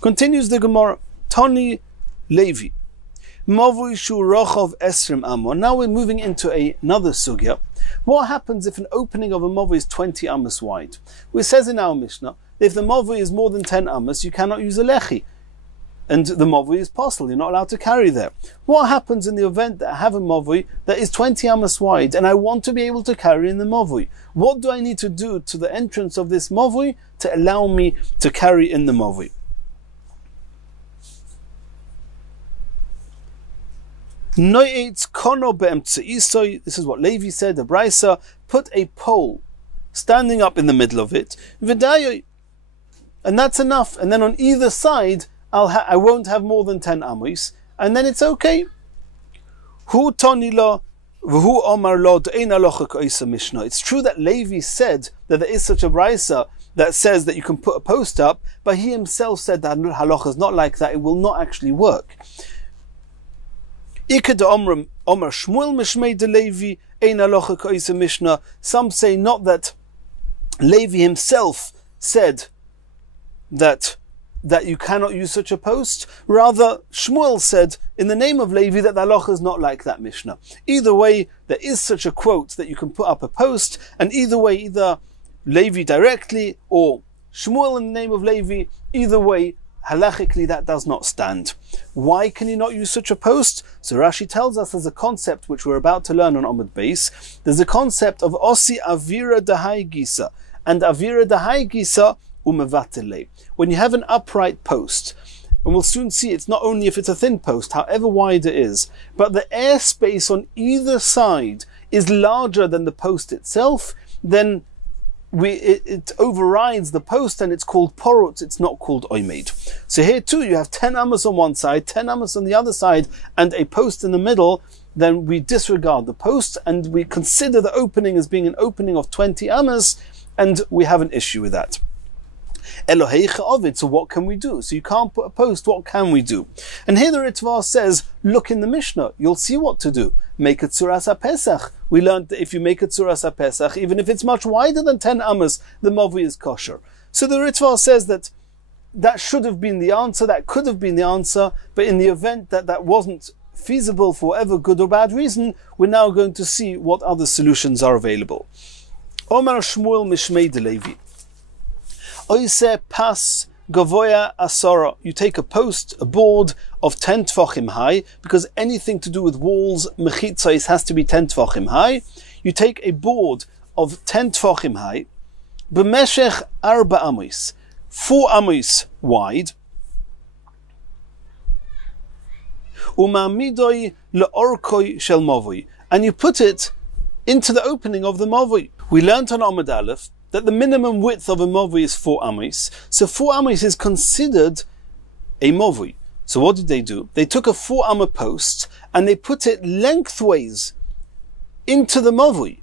Continues the Gemara. Tani Levi. Mavui shu rochov esrim amo. Now we're moving into another sugya. What happens if an opening of a mavui is 20 amos wide? It says in our Mishnah, if the mavui is more than 10 amos, you cannot use a lechi. And the mavui is possible, you're not allowed to carry there. What happens in the event that I have a mavui that is 20 amos wide and I want to be able to carry in the mavui? What do I need to do to the entrance of this mavui to allow me to carry in the mavui? This is what Levi said, the Brisa, put a pole standing up in the middle of it, and that's enough. And then on either side, I won't have more than 10 amos, and then it's okay. It's true that Levi said that there is such a Brisa that says that you can put a post up, but he himself said that halacha is not like that, it will not actually work. Some say not that Levi himself said that you cannot use such a post. Rather, Shmuel said in the name of Levi that the halacha is not like that Mishnah. Either way, there is such a quote that you can put up a post, and either way, either Levi directly or Shmuel in the name of Levi, either way, halachically that does not stand. Why can you not use such a post? So Rashi tells us there's a concept which we're about to learn on Amud Beis. There's a concept of Osi Avira Dahai Gisa and Avira Dahai Gisa Umevatele. When you have an upright post, and we'll soon see it's not only if it's a thin post, however wide it is, but the airspace on either side is larger than the post itself, then it overrides the post and it's called porut, it's not called oimed. So here too you have 10 amos on one side, 10 amos on the other side, and a post in the middle. Then we disregard the post and we consider the opening as being an opening of 20 amos, and we have an issue with that. Eloheicha Ovid, so what can we do? So you can't put a post, what can we do? And here the Ritva says, look in the Mishnah, you'll see what to do. Make a tzuras ha-pesach. We learned that if you make a tzuras ha-pesach, even if it's much wider than 10 amos, the mavui is kosher. So the Ritva says that should have been the answer, that could have been the answer, but in the event that wasn't feasible for whatever good or bad reason, we're now going to see what other solutions are available. Omar Shmuel Mishmei de Levi. Oise pas gavoya asara. You take a post, a board of 10 tfachim high, because anything to do with walls, mechitzais, has to be 10 tfachim high. You take a board of 10 tfachim high, b'meshech arba amos, 4 amos wide, umamidoi leorkoi shel mavui, and you put it into the opening of the mavui. We learnt on Amud Aleph that the minimum width of a mavui is 4 amos. So 4 amos is considered a mavui. So what did they do? They took a 4 amma post and they put it lengthways into the mavui,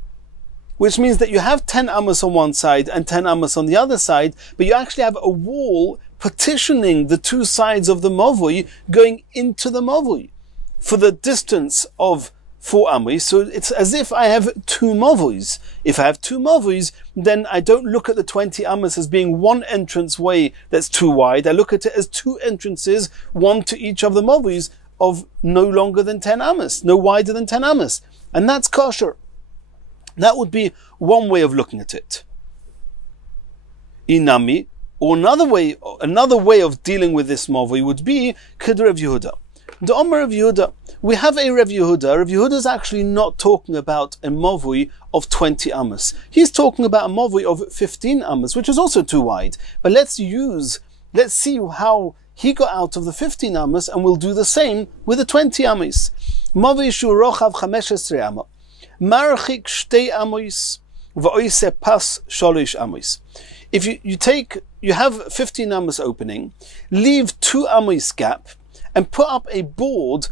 which means that you have 10 amos on one side and 10 amos on the other side, but you actually have a wall partitioning the two sides of the mavui going into the mavui for the distance of 4 amos. So it's as if I have 2 mavuis. If I have 2 mavuis, then I don't look at the 20 amos as being one entrance way that's too wide. I look at it as 2 entrances, one to each of the mavuis, of no longer than 10 amos, no wider than 10 amos. And that's kosher. That would be one way of looking at it. Inami, or another way of dealing with this mavui would be Kid Rav Yehuda. The Omer of Yehuda, we have a Rav Yehuda. Rav Yehuda is actually not talking about a mavui of 20 amos. He's talking about a mavui of 15 amos, which is also too wide. But let's see how he got out of the 15 amos, and we'll do the same with the 20 amos. Mavui shu rochav 15 amos. Marchik 2 amos, v'oise pas 3 amos. If you have 15 amos opening, leave 2 amos gap, and put up a board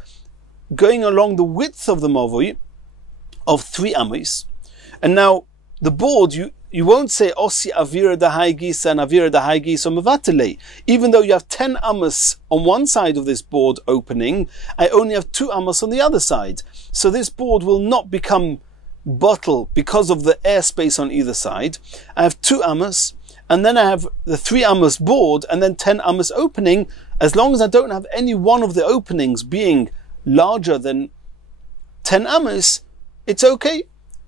going along the width of the mavui of 3 amos. And now the board, you won't say Osi Avira Dahai Gisa and Avira Dahai Gisa Mavatele. Even though you have 10 amos on one side of this board opening, I only have 2 amos on the other side. So this board will not become bottle because of the airspace on either side. I have 2 amos, and then I have the 3 amos board, and then 10 amos opening. As long as I don't have any one of the openings being larger than 10 amos, it's okay.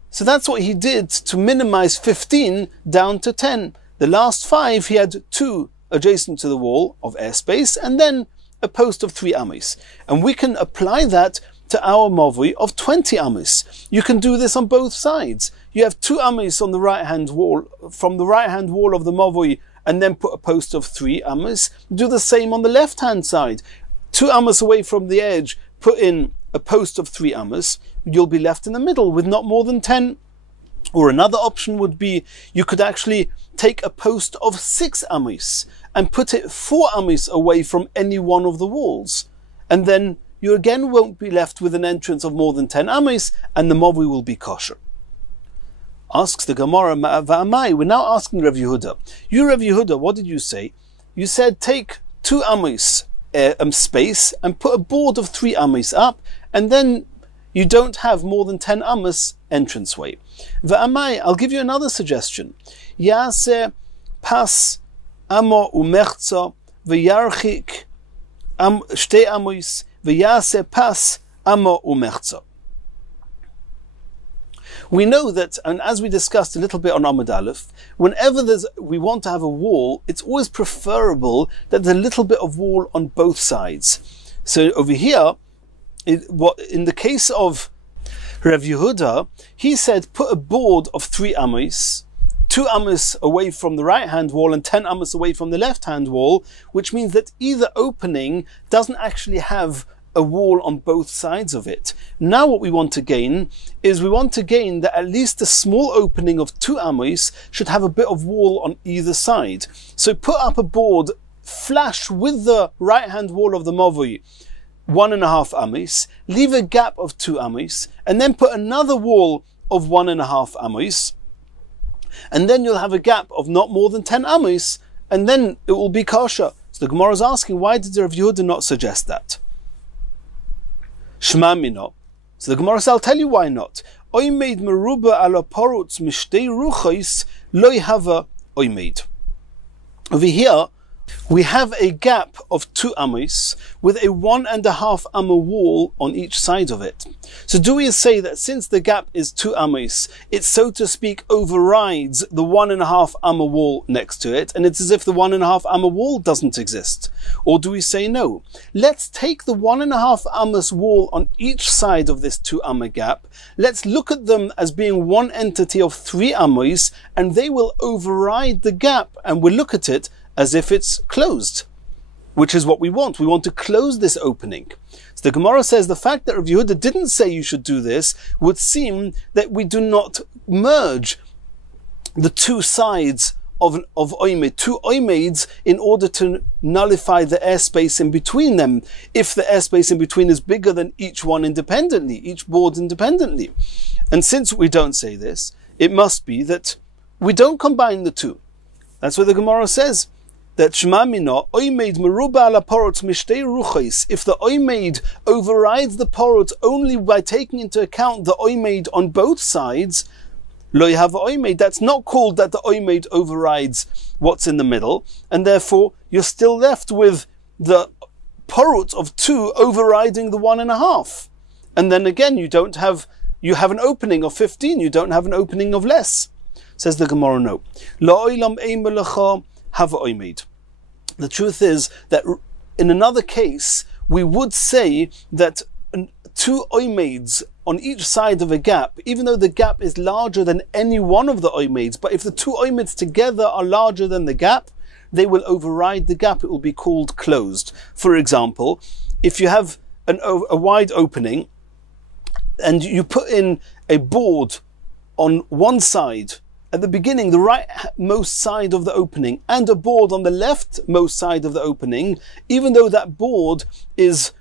So that's what he did to minimize 15 down to 10. The last 5, he had 2 adjacent to the wall of airspace, and then a post of 3 amos. And we can apply that to our mavui of 20 amos. You can do this on both sides. You have 2 amos on the right-hand wall, from the right-hand wall of the mavui, and then put a post of 3 amos. Do the same on the left-hand side. 2 amos away from the edge, put in a post of 3 amos. You'll be left in the middle with not more than 10. Or another option would be, you could actually take a post of 6 amos and put it 4 amos away from any one of the walls. And then you again won't be left with an entrance of more than 10 amos, and the mavui will be kosher. Asks the Gemara, Va'amai, we're now asking Rav Yehuda. You, Rav Yehuda, what did you say? You said take 2 amos space and put a board of 3 amos up, and then you don't have more than 10 amos entranceway. Va'amai, I'll give you another suggestion. Yase pas amo umerza v'yarchik shte amos v'yase pas amo umerza. We know that, and as we discussed a little bit on Amud Aleph, whenever we want to have a wall, it's always preferable that there's a little bit of wall on both sides. So over here, in the case of Rav Yehuda, he said put a board of 3 amos, 2 amos away from the right-hand wall and 10 amos away from the left-hand wall, which means that either opening doesn't actually have a wall on both sides of it. Now what we want to gain is that at least a small opening of 2 amos should have a bit of wall on either side. So put up a board flush with the right-hand wall of the mavui, 1.5 amos, leave a gap of 2 amos, and then put another wall of 1.5 amos, and then you'll have a gap of not more than 10 amos, and then it will be kosher. So the Gemara is asking, why did Rav Yehuda not suggest that? Shema mino. So the Gemara says, I'll tell you why not. Oimeid meruba ala porutz mishtei ruchos lo yhava oimeid. Over here, we have a gap of 2 amos with a 1.5 amma wall on each side of it. So do we say that since the gap is 2 amos, it so to speak overrides the 1.5 amma wall next to it, and it's as if the 1.5 amma wall doesn't exist? Or do we say no? Let's take the 1.5 amos wall on each side of this 2 amma gap. Let's look at them as being one entity of 3 amos, and they will override the gap, and we'll look at it as if it's closed, which is what we want. We want to close this opening. So the Gemara says the fact that Rav Yehuda didn't say you should do this would seem that we do not merge the 2 sides of oimed, 2 oimeds, in order to nullify the airspace in between them, if the airspace in between is bigger than each one independently, each board independently. And since we don't say this, it must be that we don't combine the 2. That's what the Gemara says. That Shema Mino, Oimeid Meruba ala Porot Mishtei Ruchos, if the Oimeid overrides the Porot only by taking into account the Oimeid on both sides, Lo Yhava Oimeid, that's not called that the Oimeid overrides what's in the middle, and therefore you're still left with the Porot of 2 overriding the 1.5. And then again, you have an opening of 15, you don't have an opening of less. Says the Gemara, no. The truth is that in another case, we would say that 2 oimeds on each side of a gap, even though the gap is larger than any one of the oimeds, but if the 2 oimeds together are larger than the gap, they will override the gap. It will be called closed. For example, if you have a wide opening and you put in a board on one side, at the beginning, the rightmost side of the opening, and a board on the leftmost side of the opening, even though that board is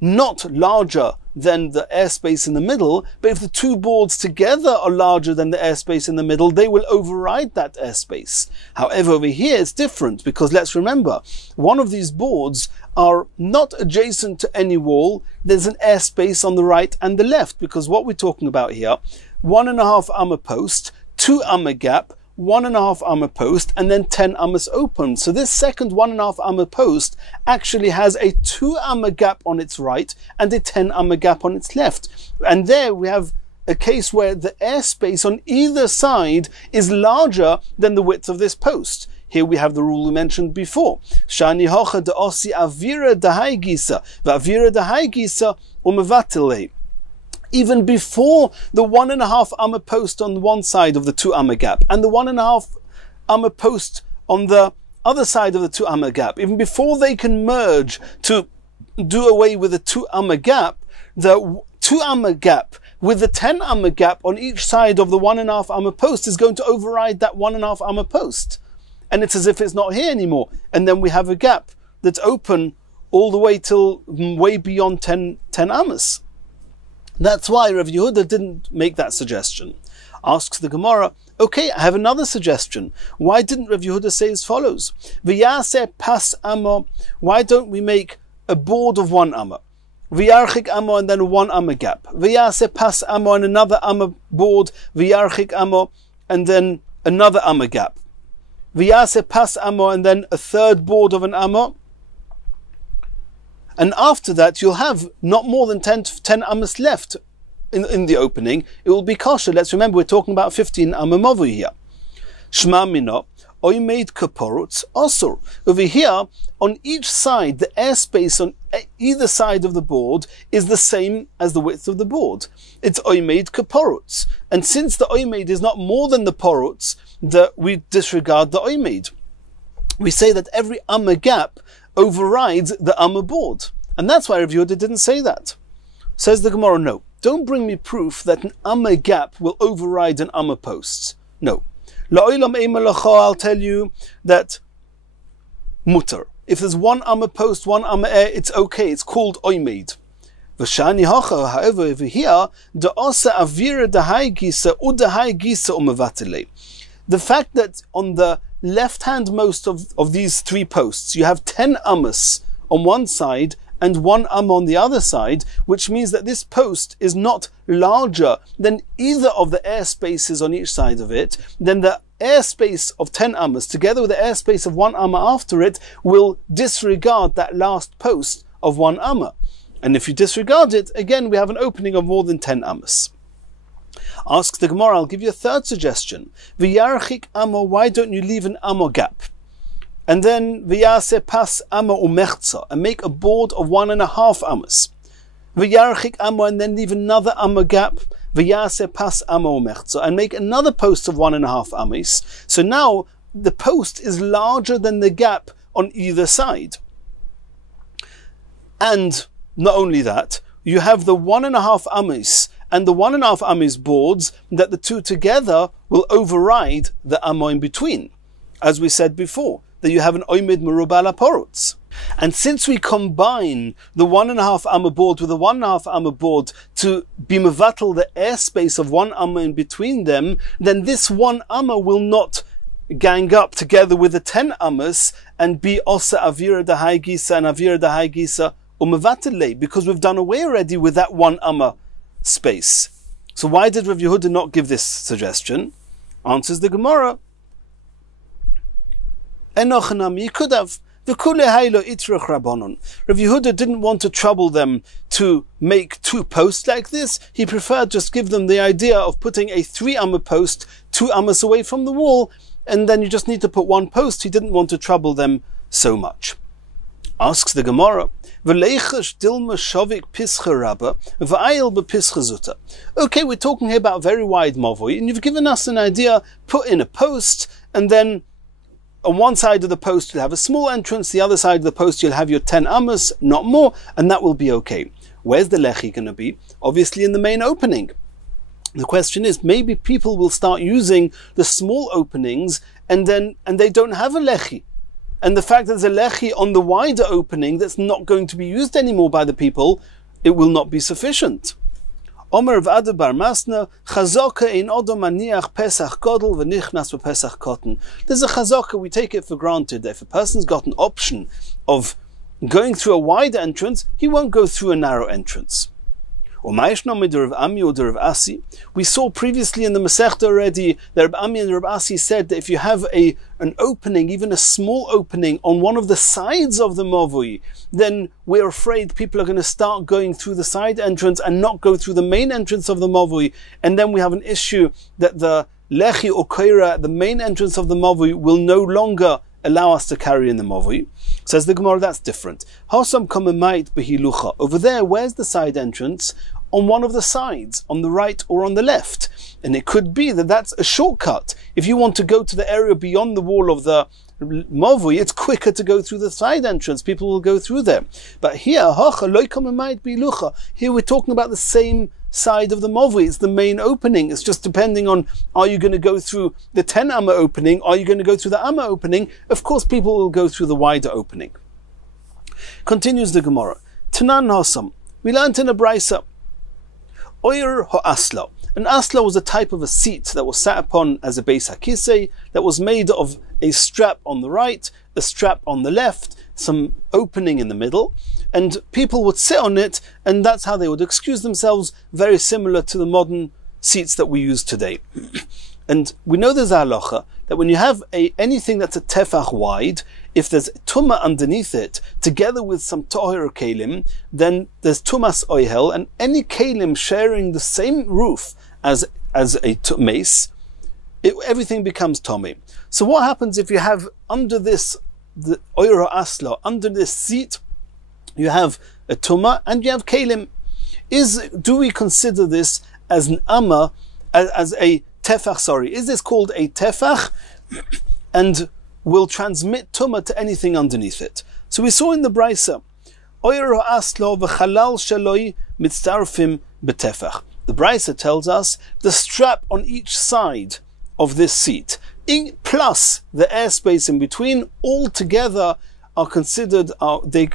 not larger than the airspace in the middle, but if the two boards together are larger than the airspace in the middle, they will override that airspace. However, over here it's different, because let's remember, one of these boards are not adjacent to any wall. There's an airspace on the right and the left, because what we're talking about here, 1.5 amma post, 2 amma gap, 1.5 amma post, and then 10 ammas open. So this second 1.5 amma post actually has a 2 amma gap on its right and a 10 amma gap on its left. And there we have a case where the airspace on either side is larger than the width of this post. Here we have the rule we mentioned before. Shani hocha de osi avira dahai gisa, v'avira dahai gisa umevatile. Even before the 1.5 amma post on one side of the 2 amma gap and the 1.5 amma post on the other side of the 2 amma gap, even before they can merge to do away with the 2 amma gap, the 2 amma gap with the 10 amma gap on each side of the 1.5 amma post is going to override that 1.5 amma post. And it's as if it's not here anymore. And then we have a gap that's open all the way till way beyond 10 ammas. That's why Rav Yehuda didn't make that suggestion. Asks the Gemara, okay, I have another suggestion. Why didn't Rav Yehuda say as follows? V'yaseh pas amma. Why don't we make a board of 1 amma? V'yarchik amma and then a 1 amma gap. V'yaseh pas amma and another amma board. V'yarchik amma and then another amma gap. V'yaseh pas amma and then a third board of an amma. And after that, you'll have not more than 10 ammas left in the opening. It will be kosher. Let's remember, we're talking about 15 amma mavu here. Shma mina, oimeid kaporutz osur. Over here, on each side, the airspace on either side of the board is the same as the width of the board. It's oimeid kaporutz. And since the oimeid is not more than the porutz, we disregard the oimeid. We say that every amma gap overrides the amma board. And that's why Rav Yehuda didn't say that. Says the Gemara, no. Don't bring me proof that an amma gap will override an amma post. No. La'olam eima lacha, I'll tell you that mutter. If there's 1 amma post, 1 amma air, it's okay. It's called oimeid. V'shani hacha, however, over here, da'asa avira dahai gisa udahai gisa umevatile. The fact that on the left-hand most of these 3 posts, you have 10 ammas on one side and 1 amma on the other side, which means that this post is not larger than either of the airspaces on each side of it, then the airspace of 10 ammas together with the airspace of 1 amma after it will disregard that last post of 1 amma. And if you disregard it, again we have an opening of more than 10 ammas. Asks the Gemara, I'll give you a third suggestion. V'yarchik amma, why don't you leave an amma gap? And then v'yaseh pas amma umechza, and make a board of 1.5 ammas. V'yarchik amma, and then leave another amma gap. V'yaseh pas amma umechza, and make another post of 1.5 ammas. So now the post is larger than the gap on either side. And not only that, you have the 1.5 ammas and the 1.5 ammas boards that the two together will override the amma in between. As we said before, that you have an oimid merubah ala porutz. And since we combine the 1.5 amma board with the 1.5 amma board to be mevatel the airspace of 1 amma in between them, then this 1 amma will not gang up together with the 10 ammas and be osa avira dahai gisa and avira dahai gisa umevatele, because we've done away already with that 1 amma space. So why did Rav Yehuda not give this suggestion? Answers the Gemara, Enochanam, he could have. Rav Yehuda didn't want to trouble them to make 2 posts like this. He preferred just give them the idea of putting a 3 amma post 2 ammas away from the wall, and then you just need to put 1 post. He didn't want to trouble them so much. Asks the Gemara, okay, we're talking here about very wide mavoi, and you've given us an idea. Put in a post, and then on one side of the post you'll have a small entrance, the other side of the post you'll have your 10 ammas, not more, and that will be okay. Where's the lechi going to be? Obviously in the main opening. The question is, maybe people will start using the small openings and they don't have a lechi. And the fact that there's a lechi on the wider opening that's not going to be used anymore by the people it will not be sufficient. Omer of Adabar Masna, Chazaka in Odom Aniach Pesach Godel v'nichnas v'Pesach Cotton. There's a chazaka, we take it for granted that if a person's got an option of going through a wide entrance, he won't go through a narrow entrance. We saw previously in the Masechta already that Rav Ami and Rav Asi said that if you have an opening, even a small opening on one of the sides of the Mavui, then we're afraid people are going to start going through the side entrance and not go through the main entrance of the Mavui, and then we have an issue that the Lechi or Koira, the main entrance of the Mavui, will no longer allow us to carry in the Mavui. Says the Gemara, that's different. Hasam kamemait behilucha. Over there, where's the side entrance? On one of the sides, on the right or on the left. And it could be that that's a shortcut. If you want to go to the area beyond the wall of the Mavui, it's quicker to go through the side entrance. People will go through there. But here, here we're talking about the same side of the Mavui. It's the main opening. It's just depending on, are you going to go through the 10 Amma opening? Are you going to go through the Amma opening? Of course, people will go through the wider opening. Continues the Gemara. Tanan Hasam. We learned in a Braisa. Oyer Ho'asla. An asla was a type of a seat that was sat upon as a beis hakisei, that was made of a strap on the right, a strap on the left, some opening in the middle, and people would sit on it, and that's how they would excuse themselves, very similar to the modern seats that we use today. And we know there's a halacha that when you have anything that's a tefach wide, if there's tumah underneath it, together with some tohir kelim, then there's tumas oihel, and any kelim sharing the same roof as a mace, everything becomes tomei. So what happens if you have under this, the oiro asla, under this seat, you have a tumah and you have kelim? Do we consider this as an amma, as a tefach, sorry? Is this called a tefach and will transmit tumah to anything underneath it? So we saw in the Braisa, Oyer aslo v'chalal shaloi mitzarfim b'tefach. The Braisa tells us the strap on each side of this seat, plus the airspace in between, all together are considered,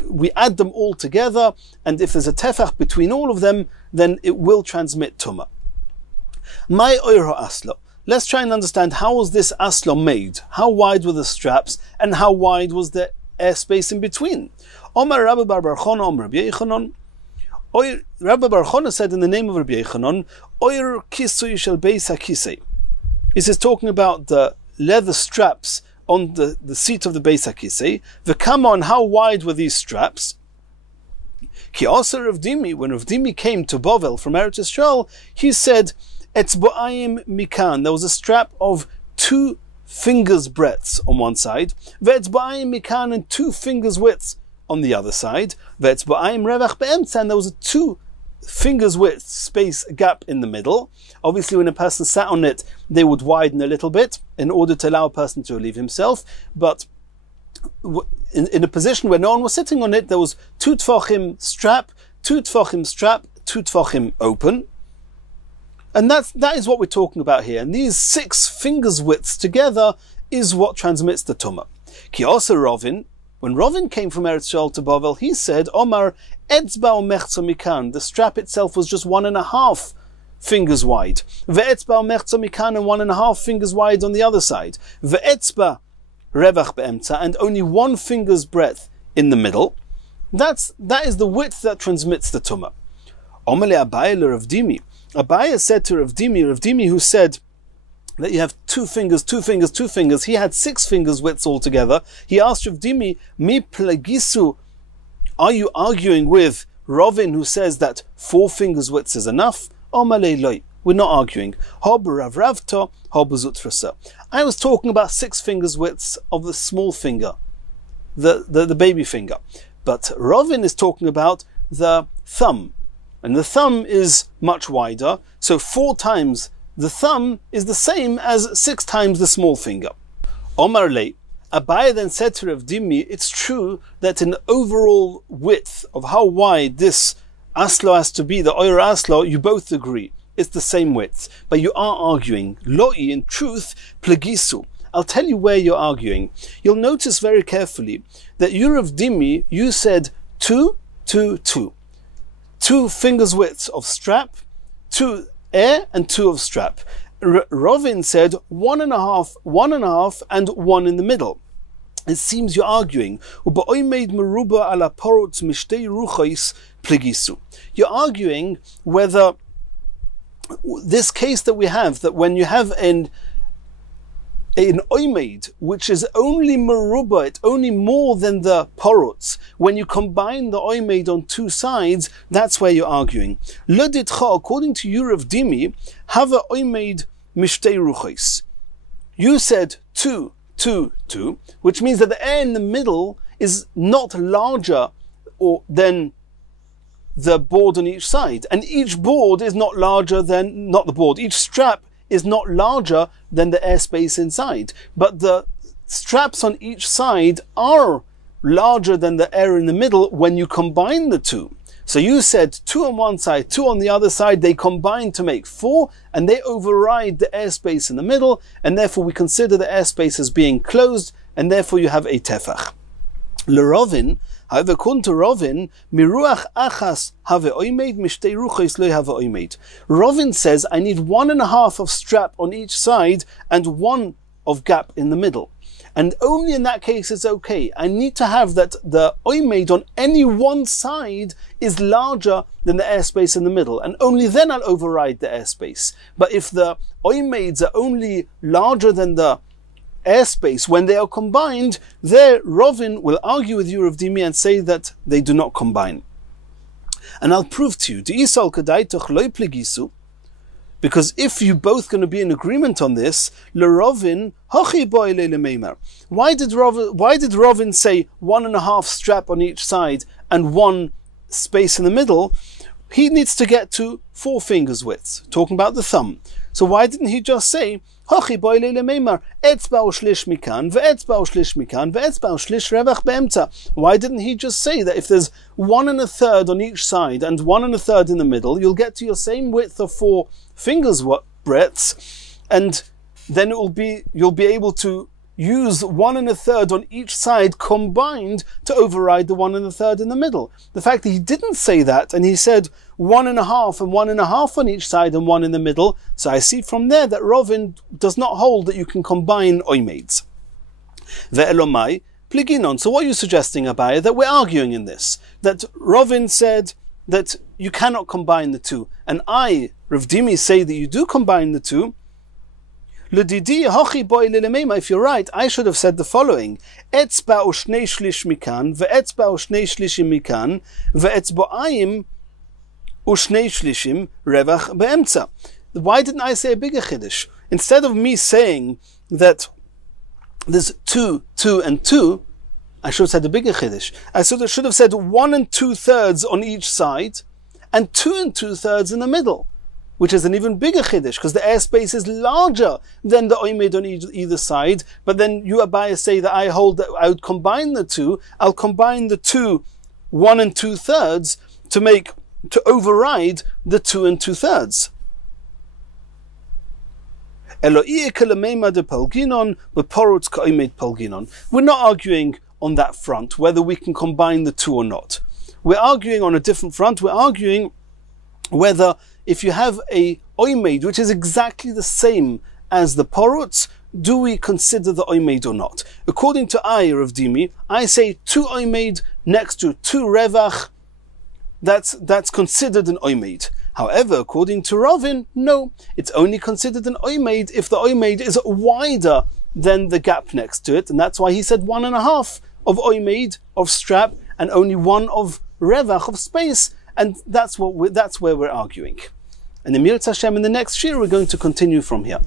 we add them all together, and if there's a tefach between all of them, then it will transmit tumah. My oiro aslo. Let's try and understand, how was this aslo made? How wide were the straps, and how wide was the airspace in between? Omar Rabbi Bar Bar Chona, Omar Rabbi Yechanan. Rabbi Bar Chona said in the name of Rabbi Yechanan, Oyer kisui shel beis hakisei. This is talking about the leather straps on the seat of the beis hakisei. V'kama, on how wide were these straps? Ki also Rav Dimi, when Rav Dimi came to Bovel from Eretz Yisrael, he said, Etzba'ayim mikan. There was a strap of 2 fingers breadths on one side, ve'etzba'ayim mikan, and 2 fingers widths on the other side, ve'etzba'ayim revach be'emtza, and there was a 2 fingers width space gap in the middle. Obviously, when a person sat on it, they would widen a little bit in order to allow a person to relieve himself, but in a position where no one was sitting on it, there was 2 tfachim strap, 2 tfachim strap, 2 tfachim open. And that is what we're talking about here. And these 6 fingers widths together is what transmits the tumah. Ki also Ravin, when Ravin came from Eretz Yisrael to Bavel, he said, Omar etzba mechza mikan. The strap itself was just 1.5 fingers wide. Ve'etzba mechza mikan, and 1.5 fingers wide on the other side. Ve'etzba revach be'emtza, and only 1 finger's breadth in the middle. That is the width that transmits the tumah. Omar le'abayel Rav Dimi. Abaya said to Rav Dimi, who said that you have 2 fingers, 2 fingers, 2 fingers. He had 6 fingers widths altogether. He asked Rav Dimi, Mi plagisu, are you arguing with Ravin, who says that 4 fingers widths is enough? Omalei loy. We're not arguing. I was talking about 6 fingers widths of the small finger, the baby finger. But Ravin is talking about the thumb. And the thumb is much wider, so 4 times the thumb is the same as 6 times the small finger. Omar lei. Abaya then said to Rav Dimi, it's true that in the overall width of how wide this aslo has to be, the oyer aslo, you both agree. It's the same width. But you are arguing. Loi, in truth, plegisu. I'll tell you where you're arguing. You'll notice very carefully that you, Rav Dimi, you said 2, 2, 2. 2 fingers widths of strap, 2 air, and 2 of strap. Ravina said 1.5, 1.5, and 1 in the middle. It seems you're arguing. You're arguing whether this case that we have, that when you have an oimed, which is only meruba, it's only more than the porotz, when you combine the oimed on 2 sides, that's where you're arguing. According to Ravina, have a oimed mishtei ruchos. You said 2, 2, 2, which means that the air in the middle is not larger than the board on each side, and each board is not larger than, not the board, each strap is not larger than the airspace inside, but the straps on each side are larger than the air in the middle when you combine the 2. So you said 2 on one side, 2 on the other side, they combine to make 4, and they override the airspace in the middle, and therefore we consider the airspace as being closed, and therefore you have a tefach. L'Ravina, however, according to Ravina, miruach achas have oimed, mishtei ruchos lo have oimed. Ravina says, I need 1.5 of strap on each side and 1 of gap in the middle. And only in that case it's okay. I need to have that the oimed on any one side is larger than the airspace in the middle, and only then I'll override the airspace. But if the oimeds are only larger than the airspace when they are combined, there Ravina will argue with Ravina and say that they do not combine. And I'll prove to you, because if you both going to be in agreement on this, Ravina, why did Ravina say 1.5 strap on each side and 1 space in the middle? He needs to get to 4 fingers widths, talking about the thumb. So why didn't he just say why didn't he just say that if there's 1 1/3 on each side and 1 1/3 in the middle, you'll get to your same width of 4 fingers breadths, and then you'll be able to use 1 1/3 on each side combined to override the 1 1/3 in the middle. The fact that he didn't say that, and he said 1.5 and 1.5 on each side and 1 in the middle, so I see from there that Ravina does not hold that you can combine oimeds. Ve'elomai pliginon. So what are you suggesting, Abaye? That we're arguing in this, that Ravina said that you cannot combine the 2, and I, Ravina, say that you do combine the 2. If you're right, I should have said the following: etzba o shnei shlish mikan, ve'etzba o shnei shlishim mikan, ve'etzba'ayim o shnei shlishim revach be'emtza. Why didn't I say a bigger chiddush? Instead of me saying that there's 2, 2, and 2, I should have said a bigger chiddush. I should have said 1 2/3 on each side, and 2 2/3 in the middle, which is an even bigger chiddush, because the airspace is larger than the oimed on either side. But then you, Abaye, say that I hold that I would combine the 2. I'll combine the 2, 1 2/3, to override the 2 2/3. We're not arguing on that front whether we can combine the 2 or not. We're arguing on a different front. We're arguing whether if you have a oimed which is exactly the same as the porotz, do we consider the oimed or not? According to Ravina, I say 2 oimed next to 2 revach, that's considered an oimed. However, according to Ravina, no, it's only considered an oimed if the oimed is wider than the gap next to it, and that's why he said 1.5 of oimed, of strap, and only 1 of revach, of space, and that's where we're arguing. And in Mir Hashem, in the next year, we're going to continue from here.